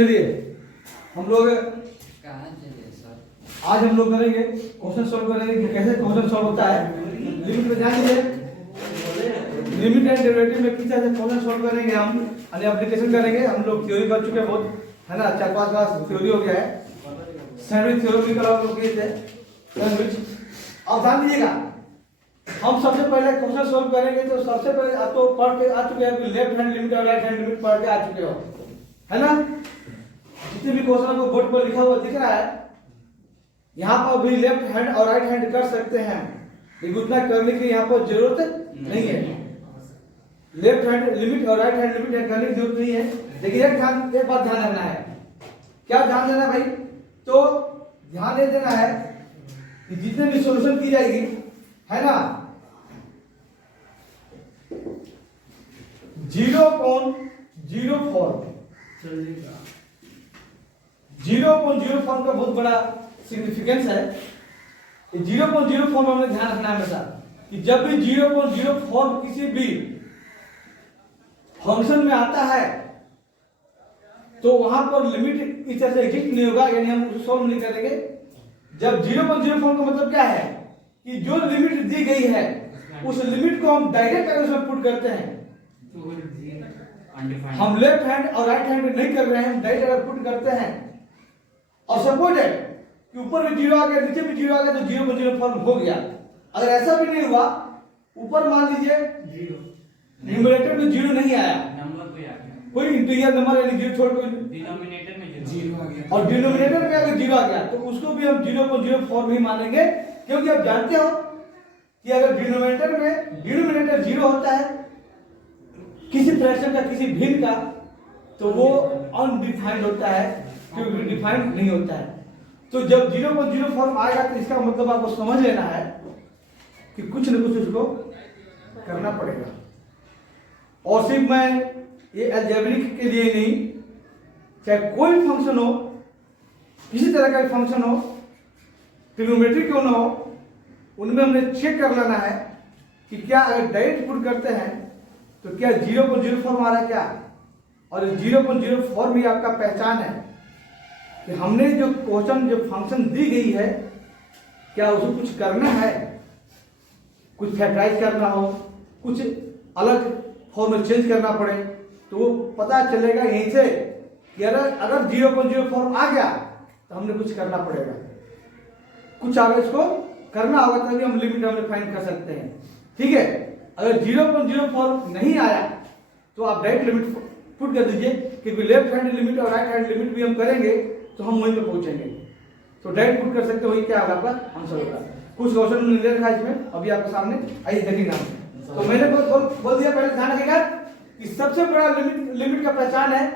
चलिए हम लोग कहाँ चले सर? आज हम लोग करेंगे क्वेश्चन सॉल्व करेंगे कि कैसे क्वेश्चन सॉल्व होता है। लिमिट में ध्यान दीजिए, लिमिट एंड डेरिवेटिव में किस तरह से क्वेश्चन सॉल्व करेंगे हम, यानी एप्लीकेशन करेंगे। हम लोग थ्योरी कर चुके हैं बहुत, है ना, 4-5 क्लास थ्योरी हो गया है। सैंडविच थ्योरी भी करा लोग किए थे सैंडविच। अब ध्यान दीजिएगा, हम सबसे पहले क्वेश्चन सॉल्व करेंगे तो सबसे पहले आप तो पढ़ के आ चुके हैं, लेफ्ट हैंड लिमिट और राइट हैंड लिमिट पढ़ के आ चुके हो, है ना। जितने भी क्वेश्चन को बोर्ड पर लिखा हुआ दिख रहा है, यहाँ पर भी लेफ्ट हैंड और राइट हैंड कर सकते हैं, लेकिन उतना करने की यहाँ पर जरूरत नहीं है। लेफ्ट हैंड लिमिट और राइट हैंड लिमिट करने की जरूरत नहीं है, लेकिन एक बात ध्यान रखना है। क्या ध्यान देना भाई? तो ध्यान ये देना है कि जितने भी सॉल्यूशन की जाएगी, है ना, 0.04 0.04 का बहुत बड़ा सिग्निफिकेंस है। 0.04 में हमें ध्यान रखना है हमेशा कि जब भी 0.04 किसी भी फंक्शन में आता है तो वहां पर लिमिट इस तरह से एग्जिस्ट नहीं होगा, यानी हम उसको सॉल्व नहीं करेंगे। जब 0.04 का मतलब क्या है कि जो लिमिट दी गई है उस लिमिट को हम डायरेक्ट अगर उसमें पुट करते हैं, हम लेफ्ट हैंड और राइट हैंड में नहीं कर रहे हैं, हम डायरेक्ट अगर पुट करते हैं और सपोज है कि ऊपर भी 0 आ गया, नीचे भी 0 आ गया, तो 0.04 हो गया। अगर ऐसा भी नहीं हुआ, ऊपर मान लीजिए 0, न्यूमरेटर में 0 नहीं आया, नंबर पे आ गया, कोई इंटीजर नंबर यानी 0 छोड़ के डिनोमिनेटर में 0 आ गया, और डिनोमिनेटर में अगर 0 आ गया तो उसको भी हम 0.04 नहीं मानेंगे, क्योंकि आप जानते हो कि अगर डिनोमिनेटर 0 होता है किसी फ्रैक्शन का, किसी भिन्न का, तो वो अनडिफाइंड होता है, क्योंकि डिफाइंड नहीं होता है। तो जब 0.04 आएगा तो इसका मतलब आपको समझ लेना है कि कुछ न कुछ उसको करना पड़ेगा। और सिर्फ मैं ये अलजेब्रिक के लिए नहीं, चाहे कोई फंक्शन हो, किसी तरह का फंक्शन हो, ट्रिग्नोमेट्री क्यों ना हो, उनमें हमने चेक कर लेना है कि क्या अगर डायरेक्ट पुट करते हैं तो क्या 0.04 आ रहा है क्या, और 0.04 भी आपका पहचान है कि हमने जो क्वेश्चन, जो फंक्शन दी गई है, क्या उसको कुछ करना है, कुछ फैक्टराइज करना हो, कुछ अलग फॉर्म में चेंज करना पड़े, तो वो पता चलेगा यहीं से कि अगर 0.04 आ गया तो हमने कुछ करना पड़ेगा, कुछ आगे इसको करना होगा, तभी हम लिमिट हमने फाइंड कर सकते हैं। ठीक है, अगर 0.04 नहीं आया तो आप डायरेक्ट लिमिट पुट कर दीजिए, क्योंकि लेफ्ट हैंड लिमिट और राइट हैंड लिमिट भी हम करेंगे तो हम वहीं पे पहुंचेंगे। तो डायरेक्ट पुट कर सकते हो, वही क्या होगा आपका आंसर होगा। कुछ क्वेश्चन मैंने ले रखा है इसमें, अभी आपके सामने आइए देखिएगा। तो मैंने बोल दिया, पहले ध्यान रखिएगा कि सबसे बड़ा लिमिट का पहचान है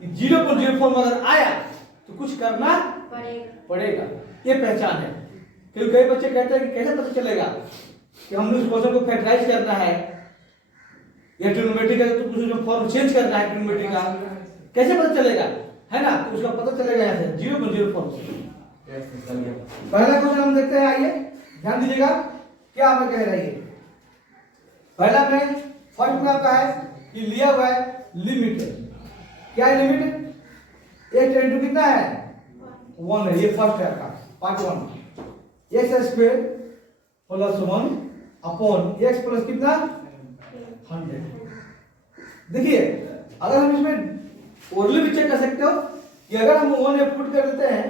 कि 0.04 अगर आया तो कुछ करना पड़ेगा, ये पहचान है। क्योंकि कई बच्चे कहते हैं कि कैसे पता चलेगा कि हमने उस क्वेश्चन को फैक्टराइज करना है या ट्रिग्नोमेट्री का, तो कुछ फॉर्म चेंज करना है ट्रिग्नोमेट्री का, कैसे पता चलेगा, है ना। तो उसका पता चलेगा यहाँ से 0.04 से। पहला क्वेश्चन हम देखते हैं, आइए ध्यान दीजिएगा क्या हमें कह रही है। पहला में फर्स्ट में आपका है कि लिया हुआ है लिमिट, क्या है लिमिट, एक टेन टू कितना है 1 है, ये फर्स्ट है आपका part 1। X square plus 1 upon x plus कितना 100। देखिए, अगर हम इसमें ओरली भी चेक कर सकते हो कि अगर हम 1 पुट कर देते हैं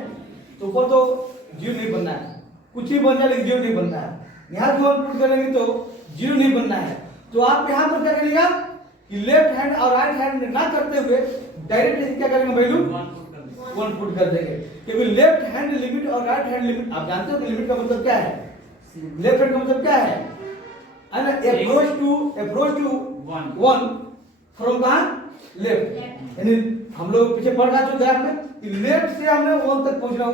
तो ऊपर तो 0 नहीं बनना है, कुछ ही बन जाए लेकिन 0 नहीं बनना है। यहाँ भी 1 पुट करेंगे तो 0 नहीं बनना है। तो आप यहाँ पर क्या करिएगा कि लेफ्ट हैंड और राइट हैंड ना करते हुए डायरेक्ट क्या करेंगे, वैल्यू 1 पुट कर देंगे, क्योंकि लेफ्ट हैंड लिमिट और राइट हैंड लिमिट आप जानते हो कि लिमिट का मतलब क्या है, लेफ्ट हैंड का मतलब क्या है ना, अप्रोच टू 1 फ्रॉम कहां लेफ्ट, यानी हम लोग पीछे पढ़ रहा ग्राफ में कि लेफ्ट से हमने 1 तक पहुंचना,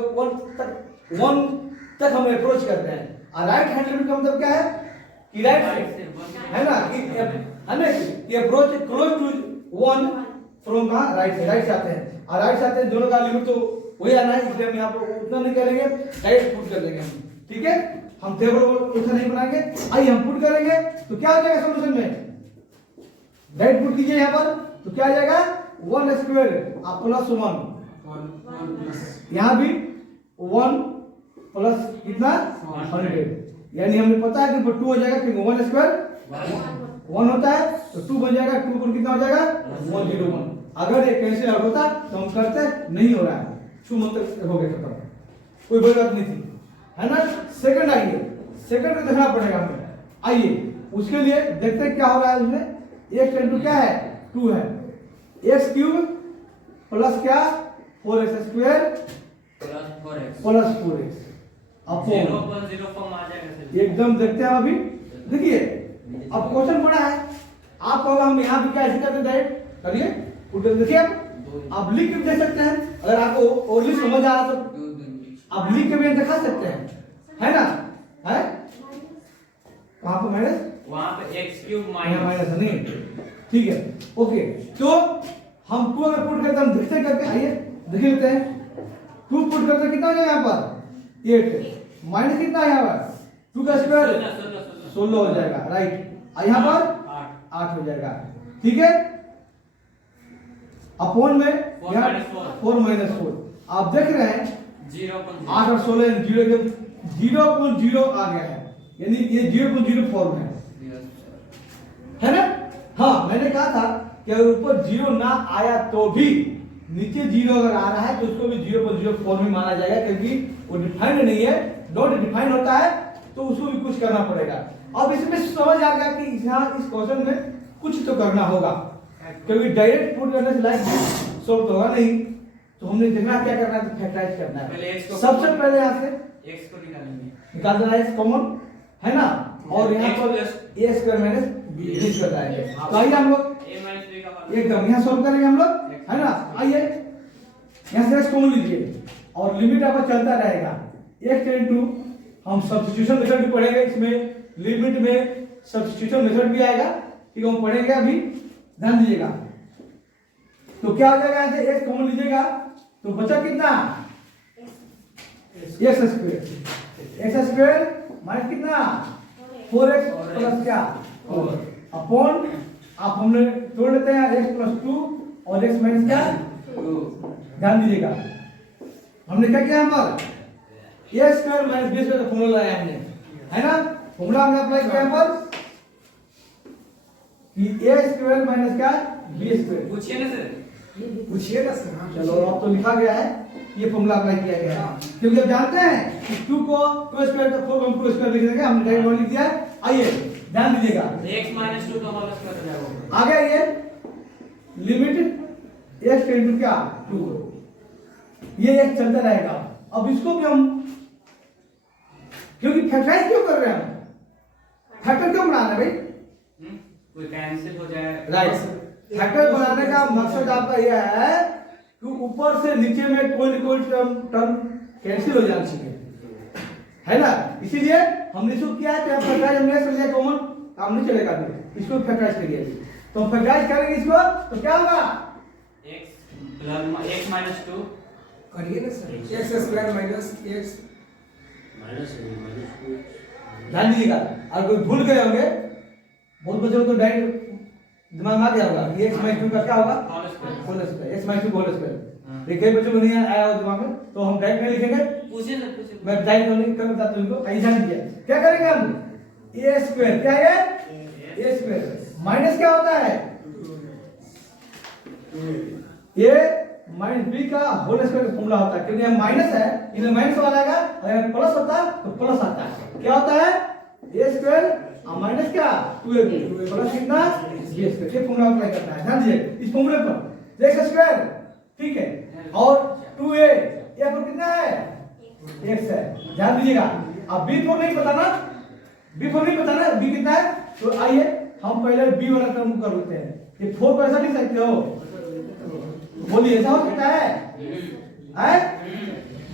1 तक हम अप्रोच करते हैं। और राइट हैंड लिमिट का मतलब क्या है कि राइट है ना, कि अप्रोच क्लोज टू 1 फ्रॉम कहां राइट से आते हैं, और राइट से आते हैं, दोनों का लिमिट तो वही आना है, इसलिए हम यहाँ पर उतना नहीं करेंगे, डायरेक्ट पुट कर देंगे हम। ठीक है, हम टेबल उतना नहीं बनाएंगे। आइए हम पुट करेंगे तो क्या हो जाएगा सॉल्यूशन में, डायरेक्ट पुट कीजिए यहाँ पर, तो क्या आ जाएगा 1 स्क्वायर आप प्लस 1, यहाँ भी 1 प्लस कितना 100, यानी हमें पता है कि 2 हो जाएगा क्योंकि 1 स्क्वायर 1 होता है, तो 2 बन जाएगा, 2 गुण कितना हो जाएगा 101। अगर ये कैंसिल आउट होता तो हम करते, नहीं हो रहा है, छू मतलब हो गया खत्म, कोई बड़ी बात नहीं थी, है ना। सेकंड आइए, सेकंड को देखना पड़ेगा हमें। आइए उसके लिए देखते हैं क्या हो रहा है उसमें। x इंटू क्या है 2 है, एक्स क्यूब प्लस क्या 4x square plus 4x upon 0.0 form आ जाएगा सर। एकदम देखते हैं अभी। देखिए अब क्वेश्चन बड़ा है, आप कहोगे हम यहाँ भी क्या ऐसे करते डायरेक्ट करिए, देखिए आप लिख के देख सकते हैं, अगर आपको ओनली समझ आ रहा तो आप लिख के भी दिखा सकते हैं, है ना, है कहाँ पे माइनस, वहां पे x क्यूब माइनस नहीं, ठीक है ओके। तो हम 2 अगर पुट करते हैं, हम देखते करके, आइए देख लेते हैं। 2 पुट करते कितना हो जाएगा यहाँ पर 8, माइनस कितना है यहाँ पर 2 का स्क्वायर 16 हो जाएगा, राइट, और यहाँ पर 8 हो जाएगा, ठीक है। अपॉन में 4 माइनस 4 आप देख रहे हैं 8 और 16 0.0 आ गया है, यानी ये 0.0 फॉर्म है ना। हाँ मैंने कहा था कि अगर ऊपर 0 ना आया तो भी नीचे 0 अगर आ रहा है तो उसको भी 0.0 फॉर्म में माना जाएगा, क्योंकि वो डिफाइंड नहीं है, नॉट डिफाइंड होता है तो उसको भी कुछ करना पड़ेगा। अब इसमें समझ आ गया कि यहाँ इस क्वेश्चन में कुछ तो करना होगा, क्योंकि डायरेक्ट पुट करने से लाइक सॉल्व तो होगा नहीं, तो हमने देखना क्या करना है, तो फैक्टराइज करना है। सबसे पहले यहाँ से x को निकालेंगे, निकाल देना है कॉमन, है ना, और यहाँ पर a square minus b square आएगा। तो आइए हम लोग a माइनस b का एकदम यहाँ सॉल्व करेंगे हम लोग, है ना। आइए यहाँ से x कॉमन लीजिए और लिमिट आपका चलता रहेगा, x इनटू हम सब्स्टिट्यूशन मेथड भी पढ़ेंगे, इसमें लिमिट में सब्स्टिट्यूशन मेथड भी आएगा, ठीक है, हम पढ़ेंगे अभी, ध्यान दीजिएगा। तो क्या हो जाएगा, यहाँ से x कॉमन लीजिएगा तो बचा कितना x स्क्वायर माइनस कितना 4x प्लस क्या 4 अपॉन, आप हमने तोड़ लेते हैं x प्लस 2 और x माइनस क्या 2, ध्यान दीजिएगा। हमने क्या किया यहाँ पर a square minus b square का फॉर्मूला लगाया हमने, है ना, फॉर्मूला हमने अप्लाई किया यहाँ पर कि a स्क्वायर माइनस क्या b स्क्वायर, पूछिए ना सर, पूछिए ना सर। चलो अब तो लिखा गया है, ये फॉर्मूला अप्लाई किया गया है, क्योंकि आप जानते हैं कि 2 को 2 स्क्वायर का 4 को 2 स्क्वायर लिख देंगे, हमने डायरेक्ट लिख दिया है। आइए ध्यान दीजिएगा, x माइनस 2 का होल स्क्वायर हो जाएगा, आ गया ये लिमिट x इनटू क्या 2, ये x चलता रहेगा। अब इसको भी हम, क्योंकि फैक्टराइज क्यों कर रहे हैं हम, फैक्टर क्यों बनाना है भाई, कोई कैंसिल हो जाए, राइट। फैक्टर बनाने का मकसद आपका यह है कि ऊपर से नीचे में कोई न कोई टर्म कैंसिल हो जाना चाहिए, है ना, इसीलिए हमने इसको किया है। तो फैक्टराइज हमने समझा कॉमन काम नहीं चलेगा, अभी इसको फैक्टराइज करिए, तो हम फैक्टराइज करेंगे इसको तो क्या होगा x माइनस 2 करिए ना sir, x square minus x ध्यान दीजिएगा। और कोई भूल गए होंगे, बहुत बच्चों को डायरेक्ट दिमाग में आ गया होगा कि x माइनस 2 का क्या होगा whole square, x minus 2 whole square, देखिए बच्चों को नहीं आया हो दिमाग में, तो हम डायरेक्ट नहीं लिखेंगे, पूछिए ना, पूछिए, मैं डायरेक्ट नहीं कर बता दूं इनको, ऐसा नहीं किया। क्या करेंगे हम a स्क्वायर, क्या है a स्क्वायर माइनस क्या होता है a माइनस b का होल स्क्वायर का फॉर्मूला होता है, क्योंकि यहाँ माइनस है, इधर माइनस वाला आएगा, और यहाँ प्लस होता है तो प्लस आता है, क्या होता है a स्क्वायर माइनस क्या 2ab प्लस कितना b स्क्वायर, ये फॉर्मूला अप्लाई करना है। ध्यान दीजिए इस फॉर्मूले पर x स्क्वायर, ठीक है, और 2a ये पर कितना है x है, ध्यान दीजिएगा। अब b को नहीं बताना, b को नहीं बताना b कितना है, तो आइए हम पहले b वाला टर्म कर लेते हैं। ये 4 को ऐसा नहीं सकते हो, बोलिए ऐसा हो सकता है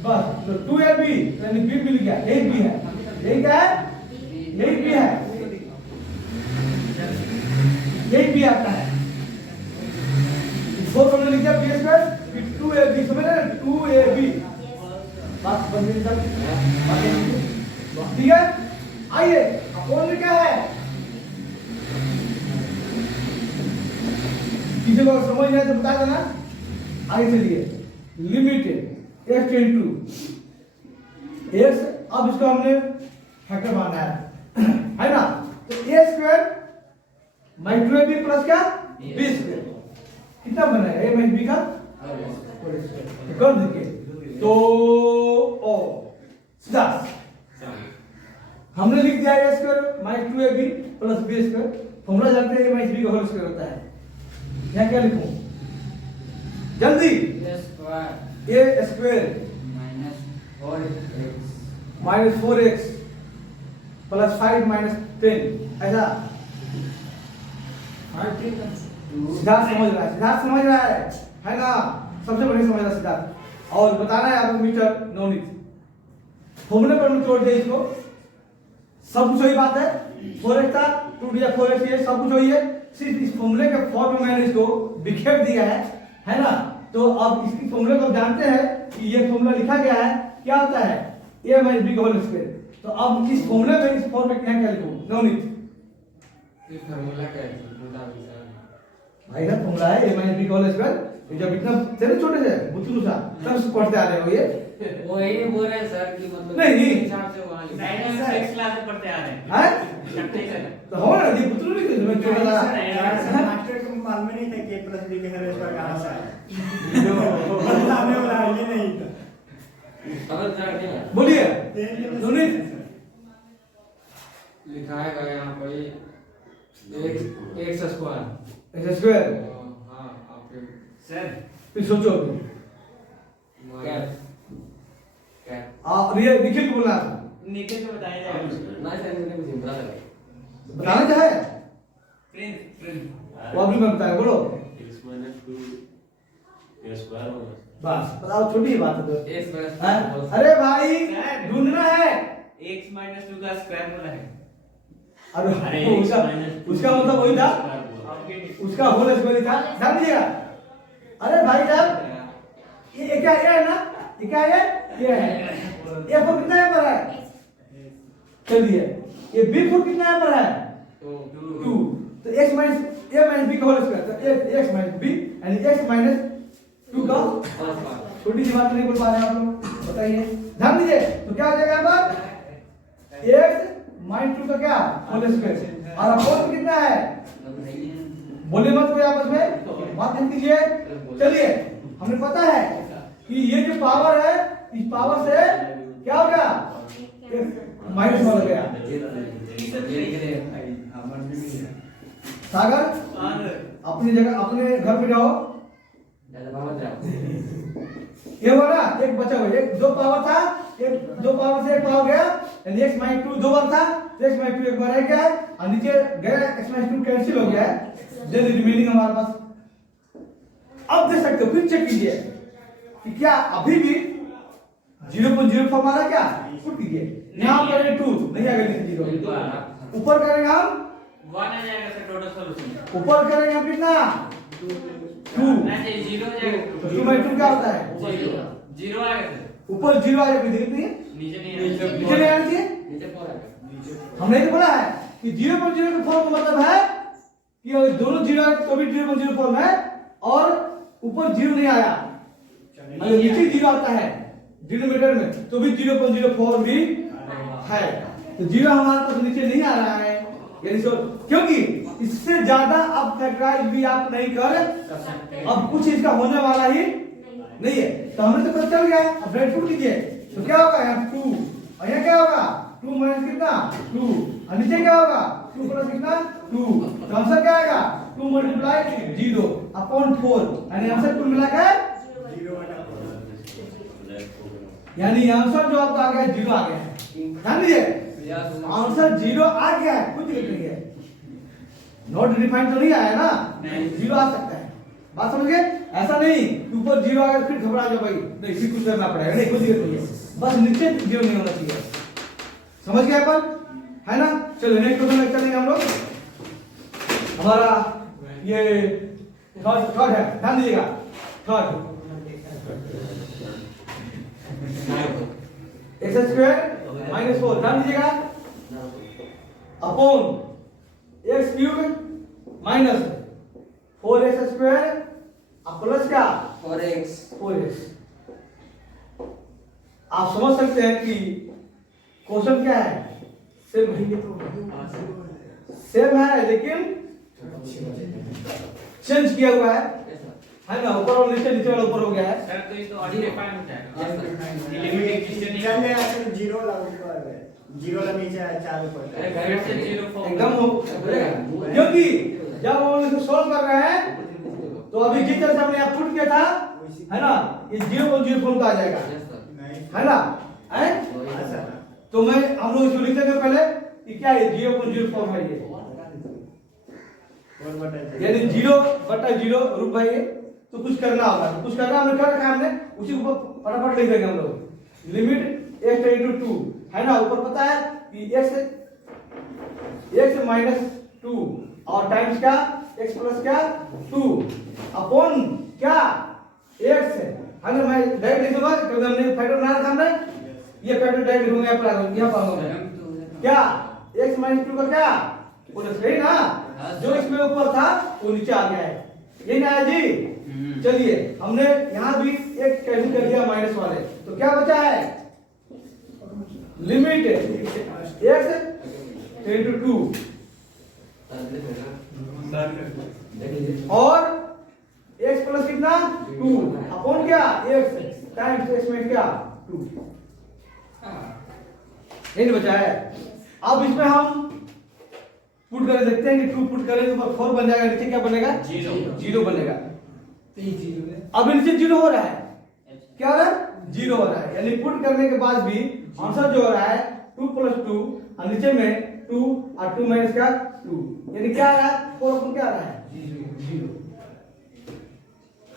बस, तो 2ab यानी b मिल गया, यही b है, यही क्या है, यही b है, यही b आता है। 4 को लिख दिया b स्क्वायर, फिर 2ab, समझ रहे हैं 2ab, बात बन गई तब, ठीक है। आइए अपॉन में क्या है कि किसी को समझ नहीं आए तो बता देना। आगे चलिए, limited x tends to x, अब इसको हमने फैक्टर माना है ना। तो a square minus 2ab plus क्या b स्क्वायर कितना बना है, a माइनस b का कर दीजिए। तो ओ सीधा हमने लिख दिया a square minus 2ab plus b square. Formula जानते हैं a माइनस b का होल स्क्वायर होता है। यहाँ क्या लिखूं जल्दी, a square a square minus 4x plus 5 minus 10, ऐसा सिद्धार्थ समझ रहा है, सिद्धार्थ समझ रहा है ना, सबसे बढ़िया समझ रहा है सिद्धार्थ। और बताना है आपको मीटर नवनीत, फॉर्मूले पर तोड़ दे इसको, सब कुछ वही बात है। 4x था 2 दिया 4x, ये सब कुछ वही है, सिर्फ इस फॉर्मूले के फॉर्म में मैंने इसको बिखेर दिया है ना। तो अब इसकी फॉर्मूले को जानते हैं कि ये फॉर्मूला लिखा गया है, क्या होता है a माइनस b का होल स्क्वायर। तो अब इस फॉर्मूले में इस फॉर्म में क्या क्या लिखूं नवनीत, ये फार्मूला क्या है बता दो भाई का फॉर्मूला है a माइनस b का होल स्क्वायर। ये जब इतना थे ना छोटे से बुतरू सा तब से पढ़ते आ रहे हो ये, वो यही बोल रहे हैं सर कि मतलब नहीं। हिसाब से वहां लिखा है। नहीं सिक्स क्लास में पढ़ते आ रहे हैं। हैं तो हो ना ये बुतरू भी मैं छोटा सा मास्टर को मालूम नहीं था कि प्लस बी के हर स्क्वायर कहां से आया, बताने वाला ये नहीं था। समझ रहा है बोलिए नवनीत। लिखा है यहाँ पर x स्क्वायर एक्स स्क्वायर, हाँ आपके सर फिर सोचो अभी क्या क्या आप ये निखिल को बोलना नीचे से बताया जाएगा। ना सर मैंने मुझे बता लगा बताना चाहे प्रिंस वो अभी मैं बताया, बोलो x minus 2 a square होगा। बस बताओ, छोटी बात है तो। x स्क्वायर हैं? अरे भाई ढूंढना है, x माइनस 2 का स्क्वायर बोला है। अरे उसका मतलब वही था, उसका होल स्क्वायर था, ध्यान दीजिएगा। अरे भाई साहब ये क्या है ना, ये क्या है, ये है ये फोर कितना है पर है, चलिए ये बी फोर कितना है पर है तो 2, तो x minus a minus b का होल स्क्वायर, तो x माइनस b यानी x माइनस 2 का छोटी सी बात नहीं बोल पा रहे हैं आप लोग, बताइए ध्यान दीजिए। तो क्या हो जाएगा यहाँ पर x माइनस 2 का क्या होल स्क्वायर, और अपोज कितना है, बोले मत कोई आपस में बात नहीं कीजिए। चलिए हमें पता है कि ये जो पावर है इस पावर से क्या हो गया माइनस हो गया। सागर अपनी जगह अपने घर पे जाओ, ये हुआ ना एक बचा हुआ, एक दो पावर था, एक दो पावर से एक पावर गया, यानी x माइनस 2 दो बार था, तो x माइनस 2 एक बार रह गया है, और नीचे गया x माइनस 2 कैंसिल हो गया है, देन रिमेनिंग हमारे पास। अब देख सकते हो, फिर चेक कीजिए कि क्या अभी भी 0.0 फॉर्म आ रहा क्या, पुट कीजिए यहाँ पर 2 नहीं आएगा, नीचे 0 ऊपर करेंगे हम 1 आ जाएगा सर टोटल सॉल्यूशन। ऊपर करेंगे हम कितना 2, नहीं 0 हो जाएगा। तो 2/2 क्या होता है, 0 आएगा सर, ऊपर 0 आ जाएगा, दिख नहीं है नीचे नहीं नीचे आएगा। नहीं आना चाहिए। नीचे पर आएगा हमने तो बोला है कि 0.0 का फॉर्म का मतलब है कि अगर दोनों 0 है तो भी 0.0 फॉर्म है, और ऊपर 0 नहीं आया अगर नीचे 0 आता है डिनोमिनेटर में तो भी 0.0 फॉर्म भी है। तो 0 हमारे पास नीचे नहीं आ रहा है, यानी सो क्योंकि इससे ज्यादा अब फैक्टराइज भी आप नहीं कर, अब कुछ इसका होने वाला ही नहीं है। तो हमने तो पता चल गया, अब ब्रेड फूट लीजिए तो क्या होगा यहाँ 2, और यहाँ क्या होगा 2 माइनस कितना 2, और नीचे क्या होगा 2 प्लस कितना 2, तो आंसर क्या आएगा 2 मल्टीप्लाई 0 अपॉन 4, यानी आंसर कुल मिलाकर यानी आंसर जो आपका आ गया 0 आ गया है। ध्यान दीजिए आंसर 0 आ गया है, कुछ दिक्कत नहीं है, नॉट डिफाइंड तो नहीं आया ना, 0 आ सकता है, बात समझ गए। ऐसा नहीं कि ऊपर 0 आ गया फिर घबरा जाओ भाई, नहीं फिर कुछ करना पड़ेगा, नहीं कुछ दिक्कत नहीं है, बस नीचे 0 नहीं होना चाहिए, समझ गए अपन, है ना। चलो नेक्स्ट क्वेश्चन में चलेंगे हम लोग, हमारा ये थर्ड है, ध्यान दीजिएगा थर्ड एक्स स्क्वायर माइनस 4, ध्यान दीजिएगा upon x cube minus 4x² अब प्लस क्या 4x 4x। आप समझ सकते हैं कि क्वेश्चन क्या है, सेम है लेकिन चेंज किया हुआ है ना, ऊपर और नीचे, नीचे वाला ऊपर हो गया है। सर तो ये तो अनडिफाइंड हो जाएगा। Yes, लिमिट एग्जिस्ट नहीं चल है। जाएगा फिर जीरो लागू कर जीरो लग नीचे है, चार ऊपर अरे फिर से 0 फॉर्म एकदम हो, क्योंकि जब हम इसको सॉल्व कर रहे हैं तो अभी जिस तरह से हमने यहाँ पुट किया था है ना, ये 0.0 फॉर्म का आ जाएगा नहीं है ना, है? हाँ सर तो मैं हम लोग इसको लिख देंगे पहले कि क्या है 0.0 फॉर्म है ये, 4/0 यानी 0/0 रूप है ये। तो कुछ करना होगा, तो कुछ करना हमने कर रखा है, हमने उसी को फटाफट लिख देंगे हम लोग। लिमिट x × 2 है ना, ऊपर पता है कि x माइनस 2 और टाइम्स क्या x प्लस क्या 2 अपॉन क्या x है ना। मैं डायरेक्ट लिख दूंगा क्योंकि हमने फैक्टर बना रखा हमने, ये फैक्टर डायरेक्ट लिखूंगा यहाँ पर आऊंगा क्या x माइनस 2 का क्या बोले सही ना, जो इसमें ऊपर था वो नीचे आ गया है, यही ना है जी। चलिए हमने यहाँ भी एक कैंसिल कर दिया माइनस वाले, तो क्या बचा है लिमिट x × 2 और x प्लस कितना 2 अपॉन क्या x टाइम्स x में क्या 2, यही बचा है। अब इसमें हम पुट करके देखते हैं कि 2 पुट करें तो 4 बन जाएगा, नीचे क्या बनेगा 0 बनेगा। अब नीचे 0 हो रहा है, क्या हो रहा है 0 हो रहा है, यानी पुट करने के बाद भी आंसर जो हो रहा है 2 + 2 और नीचे में 2 और 2 माइनस क्या 2, यानी क्या आ रहा है 4 अपन क्या आ रहा है 0,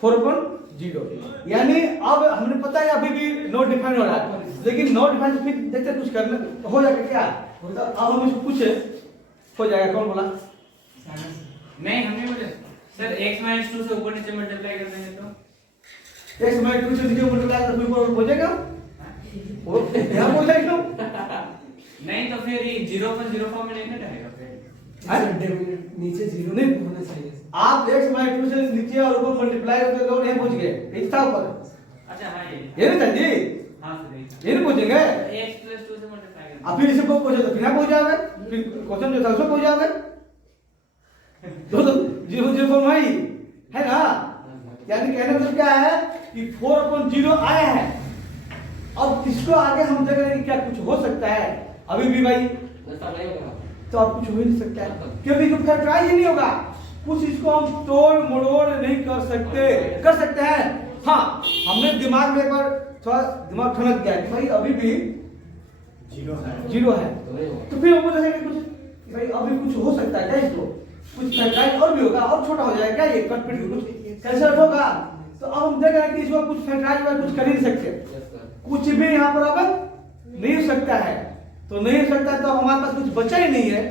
4/0। यानी अब हमने पता है अभी भी नॉट डिफाइन हो रहा है, लेकिन नॉट डिफाइन तो फिर देखते कुछ करना हो जाएगा क्या, तो अब हम इसको पूछे हो जाएगा। कौन बोला नहीं हमने बोले सर x - 2 से ऊपर नीचे मल्टीप्लाई कर देंगे तो x माइनस 2 से नीचे मल्टीप्लाई कर फिर ऊपर हो जाएगा, वो यहां हो जाएगा नहीं तो फिर ये 0/0 फॉर्म में नहीं ना रहेगा फिर। नीचे 0 नहीं होना चाहिए। आप x माइनस 2 से नीचे और ऊपर मल्टीप्लाई करके तो नहीं पहुंच गए, ये था ऊपर, अच्छा हाँ ये नहीं था जी, हाँ सर ये नहीं पहुंचेंगे। x + 2 से मल्टीप्लाई कर आप फिर इसे को पहुंचे तो फिर पहुंच जाओगे, फिर क्वेश्चन जो था उसमें पहुंच जाओगे, तो 0 फॉर्म है ना। यानी कहने मतलब क्या है कि 4/0 आया है। अब इसको आगे हम देख रहे हैं कि क्या कुछ हो सकता है, अभी भी भाई तो आप कुछ हो ही नहीं सकता है, क्योंकि कुछ ट्राई ही नहीं होगा, कुछ इसको हम तोड़ मरोड़ नहीं कर सकते हैं। हाँ हमने दिमाग में एक बार थोड़ा दिमाग ठनक गया कि भाई अभी भी जीरो है, तो फिर हम बोल रहे हैं कुछ भाई अभी कुछ हो सकता है क्या, इसको कुछ फैक्टराइज और भी होगा और छोटा हो जाएगा क्या, ये कटपिट कुछ कैंसिल होगा। तो अब हम देख रहे हैं कि इसको कुछ फैक्टराइज में कुछ कर ही नहीं सकते, कुछ भी यहाँ पर अब नहीं हो सकता है, तो नहीं हो सकता तो हमारे पास कुछ बचा ही नहीं है,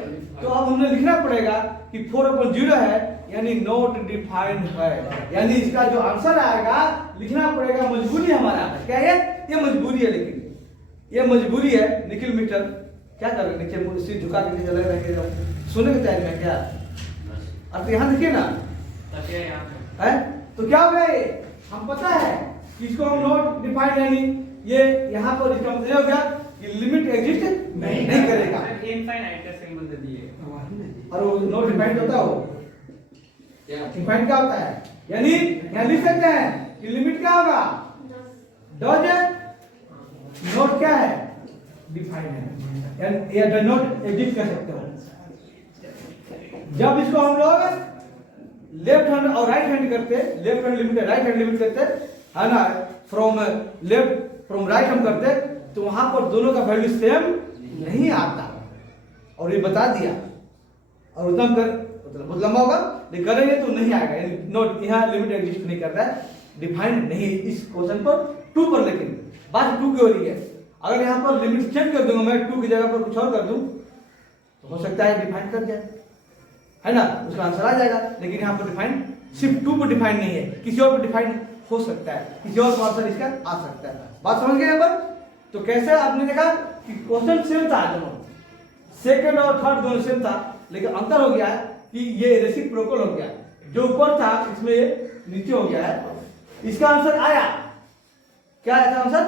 तो अब हमने लिखना पड़ेगा कि 4/0 है यानी नॉट डिफाइंड है, यानी इसका जो आंसर आएगा लिखना पड़ेगा, मजबूरी हमारा क्या है, ये मजबूरी है, लेकिन ये मजबूरी है। निखिल मिस्टर क्या कर रहे हैं, नीचे सिर झुका के चले रहेंगे, सोने के तैयारी में क्या, अब यहाँ देखिए ना तब क्या यहाँ पे है, तो क्या हो गया ये, हम पता है कि इसको हम नॉट डिफाइंड यानी ये यहाँ पर इसका मतलब हो गया कि लिमिट एग्जिस्ट नहीं करेगा, इनफाइनाइट का सिंबल दे दिए और वो नॉट डिफाइंड होता हो डिफाइंड क्या होता है, यानी यहाँ लिख सकते हैं कि लिमिट क्या होगा डज नॉट क्या है डिफाइंड है, यानी ये डज नॉट एग्जिस्ट कर सकते हो। जब इसको हम लोग लेफ्ट हैंड और राइट हैंड करते, left hand limit right hand limit करते है ना, फ्रॉम लेफ्ट फ्रॉम राइट हम करते, तो वहां पर दोनों का वैल्यू सेम नहीं आता, और ये बता दिया, और उतना कर मतलब बहुत लंबा होगा, लेकिन करेंगे तो नहीं आएगा, यानी नोट यहाँ लिमिट एग्जिस्ट नहीं कर रहा है, डिफाइंड नहीं इस क्वेश्चन पर 2 पर, लेकिन बात 2 की हो रही है। अगर यहाँ पर लिमिट चेंज कर दूंगा मैं 2 की जगह पर कुछ और कर दूं तो हो सकता है डिफाइंड कर जाए, है ना, उसका आंसर आ जाएगा, लेकिन यहाँ पर डिफाइंड सिर्फ 2 पर डिफाइंड नहीं है, किसी और पर डिफाइंड हो सकता है, किसी और का आंसर इसका आ सकता है। बात समझ गए यहाँ पर? तो कैसे आपने देखा कि क्वेश्चन सेम था, दोनों सेकंड और थर्ड दोनों सेम था, लेकिन अंतर हो गया है कि ये रेसिप्रोकल हो गया, जो ऊपर था इसमें नीचे हो गया है। इसका आंसर आया, क्या आया था आंसर?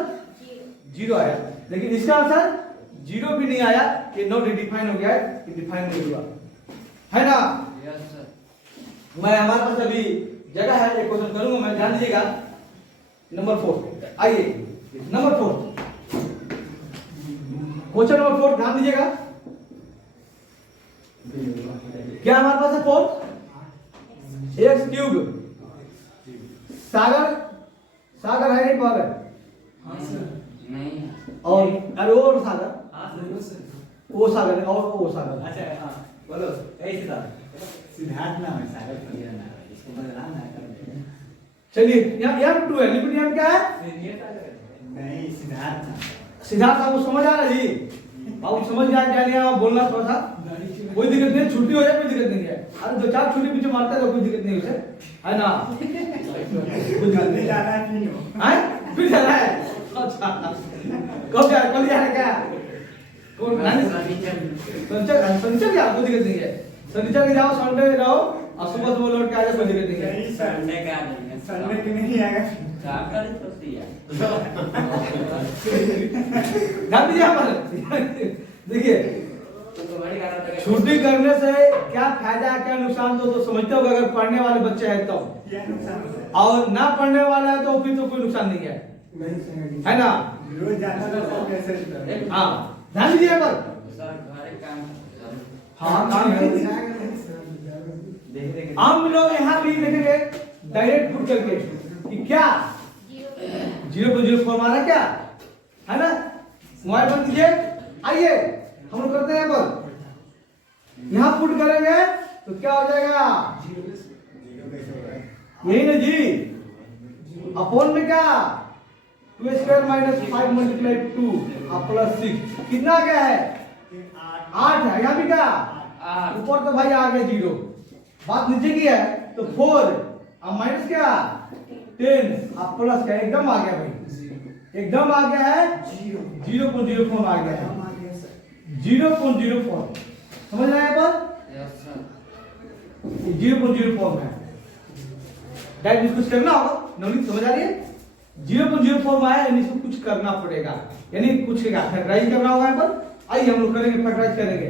0 आया। लेकिन इसका आंसर 0 भी नहीं आया, ये नॉट डिफाइन हो गया है, ये डिफाइन नहीं हुआ है ना। Yes sir. मैं हमारे पास अभी जगह है, एक क्वेश्चन करूंगा मैं, ध्यान दीजिएगा। नंबर 4 आइए, नंबर 4 क्वेश्चन नंबर 4 ध्यान दीजिएगा। क्या हमारे पास है 4 एक्स क्यूब। सागर सागर है नहीं पागल, नहीं और अरे वो सागर, हाँ सर। वो सागर है और वो सागर। अच्छा हाँ बोलो कैसे था? सिद्धार्थ नाम है, सागर परिया नाम है, इसको बदलाना है कर। चलिए यहाँ 2 है, लिमिट यहाँ क्या है? नहीं, सिद्धार्थ नाम है। सिद्धार्थ आपको समझ आ रहा है जी? आप समझ जाए क्या नहीं आप बोलना थोड़ा सा, कोई दिक्कत नहीं, छुट्टी हो जाए कोई दिक्कत नहीं है। अरे 2-4 छुट्टी पीछे मारता है तो कोई दिक्कत नहीं उसे, है ना? जल्दी जाना है नहीं हो। हैं? फिर जा रहा है? अच्छा कब जा रहा है क्या? कौन नानी? शनिचर क्या, कोई दिक्कत नहीं है। शनिचर के जाओ, संडे जाओ और सुबह सुबह लौट के आ जाओ, कोई दिक्कत नहीं है। नहीं सर, संडे का नहीं है। संडे की नहीं आएगा। आपका नहीं सोचती है। ध्यान दीजिए यहाँ पर। देखिए तो तुम्हारी गाना तो छुट्टी करने से क्या फायदा है क्या नुकसान, तो समझते हो अगर पढ़ने वाले बच्चे हैं तो, क्या नुकसान होता है? और ना पढ़ने वाला है तो फिर तो कोई नुकसान नहीं है, है ना? रोज जाना तो कैसे? हाँ ध्यान दीजिए यहाँ पर। सर घर काम हाँ काम है। देख हम लोग यहाँ भी देखेंगे डायरेक्ट पुट करके कि क्या 0.04 मारा क्या, है ना? मोबाइल बंद कीजिए, आइए हम लोग करते हैं यहाँ पर। यहाँ पुट करेंगे तो क्या हो जाएगा? यही ना जी, अपॉन में क्या 2 स्क्वायर माइनस 5 मल्टीप्लाई 2 प्लस 6 कितना क्या है? 8 है। यहाँ भी क्या ऊपर तो भाई आ गया 0, बात नीचे की है तो 4 अब माइनस क्या 10 अब प्लस क्या, एकदम आ गया भाई, एकदम आ गया है 0.04 आ गया है, 0.04 समझ रहे हैं पर? Yes sir. 0.04 में डायरेक्ट कुछ करना होगा, नवनीत समझ आ रही है? 0.04 में आया यानी इसको कुछ करना पड़ेगा, यानी कुछ फैक्टराइज करना होगा यहाँ पर। आइए हम लोग करेंगे, फैक्टराइज करेंगे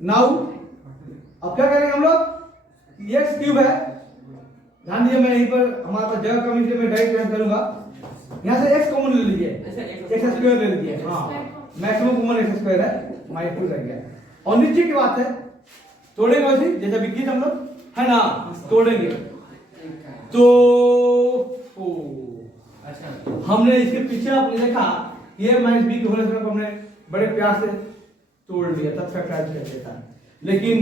नाउ। अब क्या करेंगे हम लोग? एक्स क्यूब है, ध्यान दीजिए, मैं यहीं पर हमारे पास जगह कमी से मैं डायरेक्ट यहाँ करूंगा। यहाँ से एक्स कॉमन ले लीजिए, एक्स स्क्वायर ले लीजिए, हाँ मैक्सिमम कॉमन एक्स स्क्वायर है, माइनस 2 रह गया। और नीचे की बात है तोड़ेंगे वैसे जैसा भी किया हम लोग, है ना? तोड़ेंगे तो अच्छा हमने इसके पीछे आपने देखा ये माइनस बी के होने से हमने बड़े प्यार से तोड़ लिया, तब फैक्टराइज कर देता है। लेकिन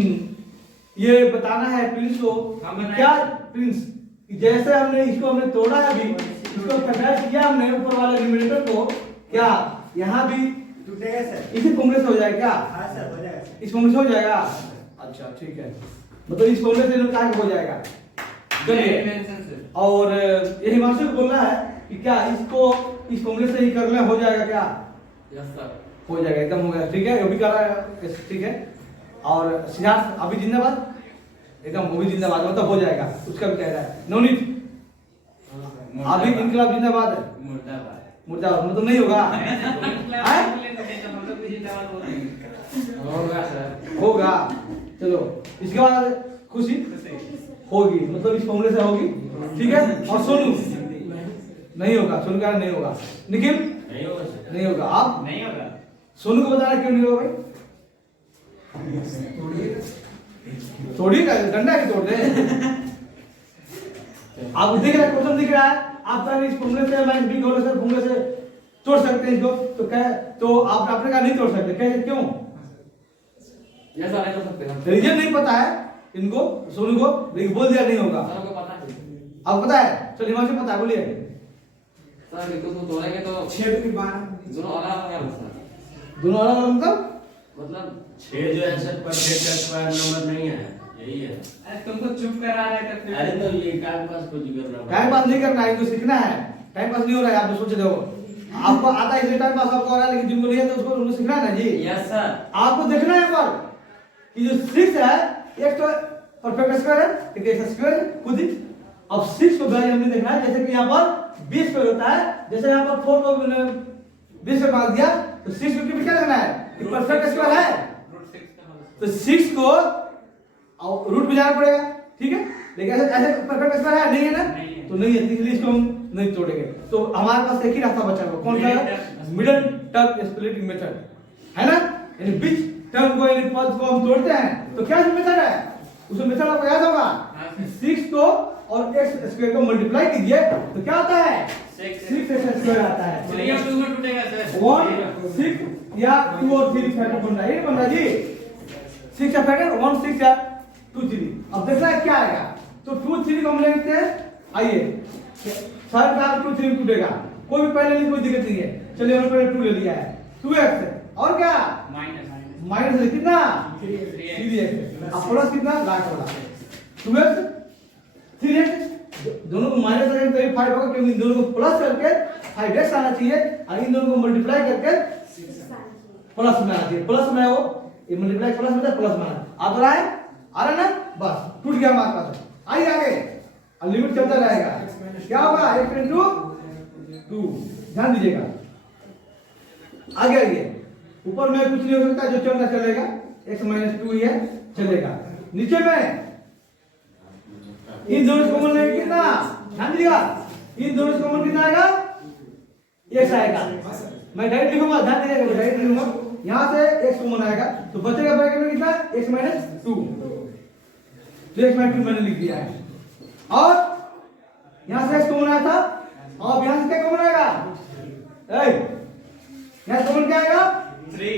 ये बताना है प्रिंस को, क्या प्रिंस जैसे हमने इसको हमने तोड़ा है अभी, इसको फैक्टराइज किया हमने ऊपर वाले न्यूमरेटर को, क्या यहाँ भी टूटेगा सर? इसी फॉर्मूले से हो जाएगा क्या? हाँ सर, हो जाएगा सर। इस फॉर्मूले से हो जाएगा? अच्छा ठीक है, मतलब इस फॉर्मूले से क्या हो जाएगा? चलिए, और ये हिमांशु को बोलना है कि क्या इसको इस फॉर्मूले से ही करना हो जाएगा क्या? Yes sir. हो जाएगा, एकदम हो गया, ठीक है, वो भी कर रहा है, ठीक है। और सिद्धार्थ अभी जिंदाबाद, एकदम वो भी जिंदाबाद, मतलब हो जाएगा, उसका भी कह रहा है। नवनीत अभी इनकलाब जिंदाबाद है, मुर्दाबाद मुर्दाबाद मतलब नहीं होगा, होगा सर। होगा। चलो इसके बाद खुशी होगी, मतलब इस फॉर्मूले से होगी, ठीक है। और सोनू नहीं होगा, सोनू का नहीं होगा। निखिल नहीं होगा सर। नहीं होगा। आप नहीं होगा। सोनू को बताना क्यों नहीं होगा भाई? तोड़ी का डंडा की तोड़ दे। आप दिख रहा है, क्वेश्चन दिख रहा है आपका, इस फॉर्मूले से माइनस बी होल से फॉर्मूले से तोड़ सकते हैं इसको, तो कह तो आप आपने कहा नहीं तोड़ सकते, कह क्यों? यस सर, नहीं कर सकते हम। रीजन नहीं पता है इनको, सोनू को, लेकिन बोल दिया नहीं होगा। सर को पता है। आपको पता है? चलो हिमांशु पता है, बोलिए। सर बिल्कुल तो तोड़ेंगे तो 6 की 12 दोनों अलग अलग है सर। दोनों अलग अलग मतलब 6 जो है सर, पर 6 का स्क्वायर नंबर नहीं है, यही है। अरे तुमको चुप करा रहे थे फिर। अरे तो ये टाइम पास कुछ करना पड़ेगा। टाइम पास नहीं करना है, इनको सीखना है। टाइम पास नहीं हो रहा है, आप जो सोच रहे हो। आपको आता है इसलिए टाइम पास आपको हो रहा है, लेकिन जिनको नहीं है तो उसको उनको सीखना है ना जी। Yes sir. आपको देखना है पर कि जो 6 है, एक तो परफेक्ट स्क्वायर है, एक एक्स स्क्वायर खुद ही। अब 6 को वैल्यू हमने देखना है, जैसे कि यहाँ पर 20 स्क्वायर होता है, जैसे यहाँ पर 4 को 20 से भाग दिया तो 650 पे क्या लगना है कि परफेक्ट स्क्वायर है, तो 6 को रूट में जाना पड़ेगा, ठीक है। लेकिन ऐसे ऐसे परफेक्ट स्क्वायर है नहीं है ना, तो नहीं है, इसलिए इसको हम नहीं तोड़ेंगे। तो हमारे पास एक ही रास्ता बचा हुआ, कौन सा है, मिडल टर्म स्प्लिटिंग मेथड, है ना। यानी बीच टर्म को यानी पद को हम तोड़ते हैं तो क्या मेथड है, उस मेथड आपको याद होगा, 6 को और x स्क्वायर को मल्टीप्लाई कीजिए तो क्या आता है, 6x स्क्वायर आता है। चलिए अब 2 में टूटेगा सर, 1 6 या 2 और 3 फैक्टर बन रहा है, ये बन रहा है जी 6 का फैक्टर 1 6 या 2 3। अब देखना है क्या आएगा, तो 2 3 को हम ले लेते हैं, आइए सारे का 2 3 टूटेगा, कोई भी पहले नहीं, कोई दिक्कत नहीं है। चलिए हमने पहले 2 ले लिया है, 2x और क्या माइनस कितना 3x, अब प्लस कितना लास्ट वाला 2x 3x, दोनों को माइनस करेंगे तो ये 5 होगा, क्योंकि इन दोनों को प्लस करके 5x आना चाहिए और इन दोनों को मल्टीप्लाई करके प्लस में आना चाहिए, प्लस में वो ये मल्टीप्लाई प्लस में था, प्लस में आ रहा है, आ रहा है ना, बस टूट गया हमारे पास। आइए आगे, अब लिमिट चलता रहेगा, क्या होगा x into 2, ध्यान दीजिएगा। आगे आइए, ऊपर में कुछ नहीं हो सकता, जो चलता चलेगा, x - 2 ही है, चलेगा। नीचे में इन दोनों को कॉमन लेंगे कितना, ध्यान दीजिएगा, इन दोनों को कॉमन कितना आएगा, x आएगा। मैं डायरेक्ट लिखूंगा, ध्यान दीजिएगा, मैं डायरेक्ट लिखूंगा, यहां से x कॉमन आएगा तो बचेगा ब्रैकेट में कितना, x - 2, तो x - 2 मैंने लिख दिया है। और यहां से x कॉमन आया था, अब यहां से क्या कॉमन आएगा, यहां से कॉमन क्या आएगा, 3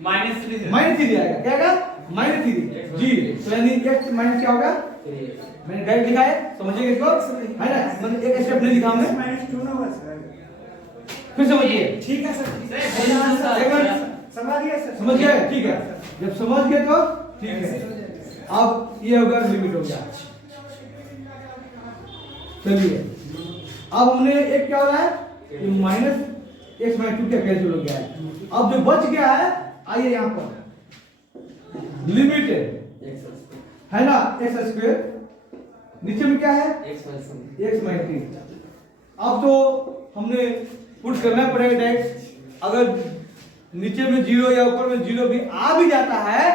-3 -3 आएगा, क्या आएगा -3 जी। तो यानी x माइनस क्या होगा, मैंने डायरेक्ट लिखा है, समझिए इसको, है ना, मतलब एक स्टेप नहीं लिखा हमने, -2 ना होगा सर, फिर समझिए, ठीक है सर, समझ गए सर, समझ गए, ठीक है, जब समझ गए तो ठीक है। अब ये होगा लिमिट हो गया। चलिए अब हमने एक क्या हो रहा है, -x - 2 क्या कैंसिल हो गया है। अब जो बच गया है, आइए यहाँ पर लिमिट है ना, x स्क्वायर, नीचे में क्या है, x - 3। अब तो हमने पुट करना पड़ेगा डायरेक्ट, अगर नीचे में 0 या ऊपर में 0 भी आ भी जाता है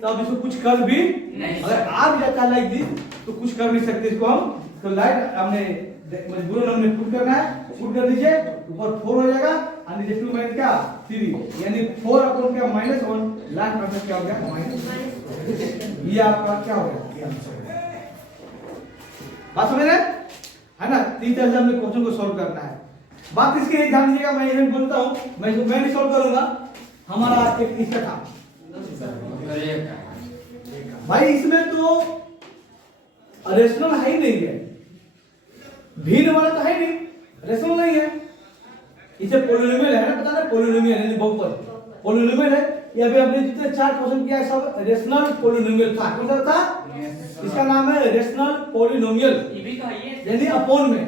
तो अब इसको कुछ कर भी नहीं, अगर आ भी जाता है लाइक दिस तो कुछ कर नहीं सकते इसको हम, तो लाइक हमने मजबूरन हमने पुट करना है, पुट कर दीजिए, ऊपर 4 हो जाएगा और नीचे 2 माइनस क्या 3, यानी 4 अपॉन क्या -1, लास्ट में क्या हो गया माइनस, ये आपका क्या हो गया, बात समझ रहे है ना। तीन तरह से हमने क्वेश्चन को सॉल्व करना है। बात इसके लिए ध्यान दीजिएगा, मैं यही बोलता हूं, मैं नहीं सॉल्व करूंगा, हमारा एक इसका था भाई, इसमें तो रेशनल है ही नहीं है, भिन्न वाला तो है नहीं, रेशनल नहीं है, इसे पोलिनोमियल है ना, पता है पोलिनोमियल यानी बहुपद पोलिनोमियल है। ये अभी हमने जितने 4 क्वेश्चन किया है सब रेशनल पोलिनोमियल था, कौन सा था, इसका नाम है रेशनल पोलिनोमियल, ये भी तो है, यानी अपॉन में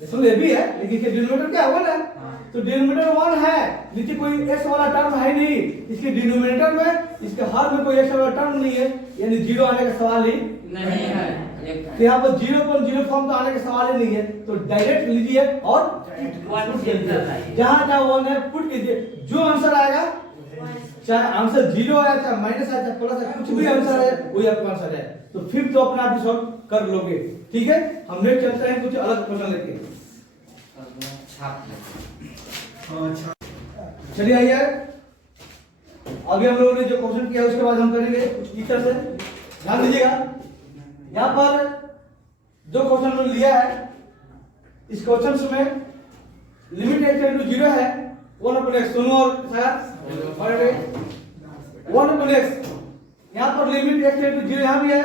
रेशनल ये भी है, लेकिन इसके डिनोमिनेटर क्या है 1 है, तो डिनोमिनेटर 1 है, नीचे कोई x वाला टर्म है नहीं, इसके डिनोमिनेटर में इसके हर में कोई x वाला टर्म नहीं है, यानी 0 आने का सवाल ही नहीं है, तो यहाँ पर 0.0 फॉर्म तो आने का सवाल ही नहीं है, तो डायरेक्ट लीजिए और जहां जहां 1 है पुट कीजिए, जो आंसर आएगा, चाहे आंसर 0 आया, चाहे माइनस आया, चाहे प्लस आया, कुछ भी आंसर आए वही आपका आंसर है, तो फिर तो अपने आप ही सॉल्व कर लोगे, ठीक है। हम नेक्स्ट चलते हैं कुछ अलग क्वेश्चन लेके, चलिए आइए, अभी हम लोगों ने जो क्वेश्चन किया उसके बाद हम करेंगे कुछ इस तरह से, ध्यान दीजिएगा। यहाँ पर जो क्वेश्चन हमने लिया है, इस क्वेश्चन में लिमिट x टेंड टू 0 है, 1/x सुनो और शायद 1/x, यहाँ पर लिमिट x टेंड टू 0 यहाँ भी है,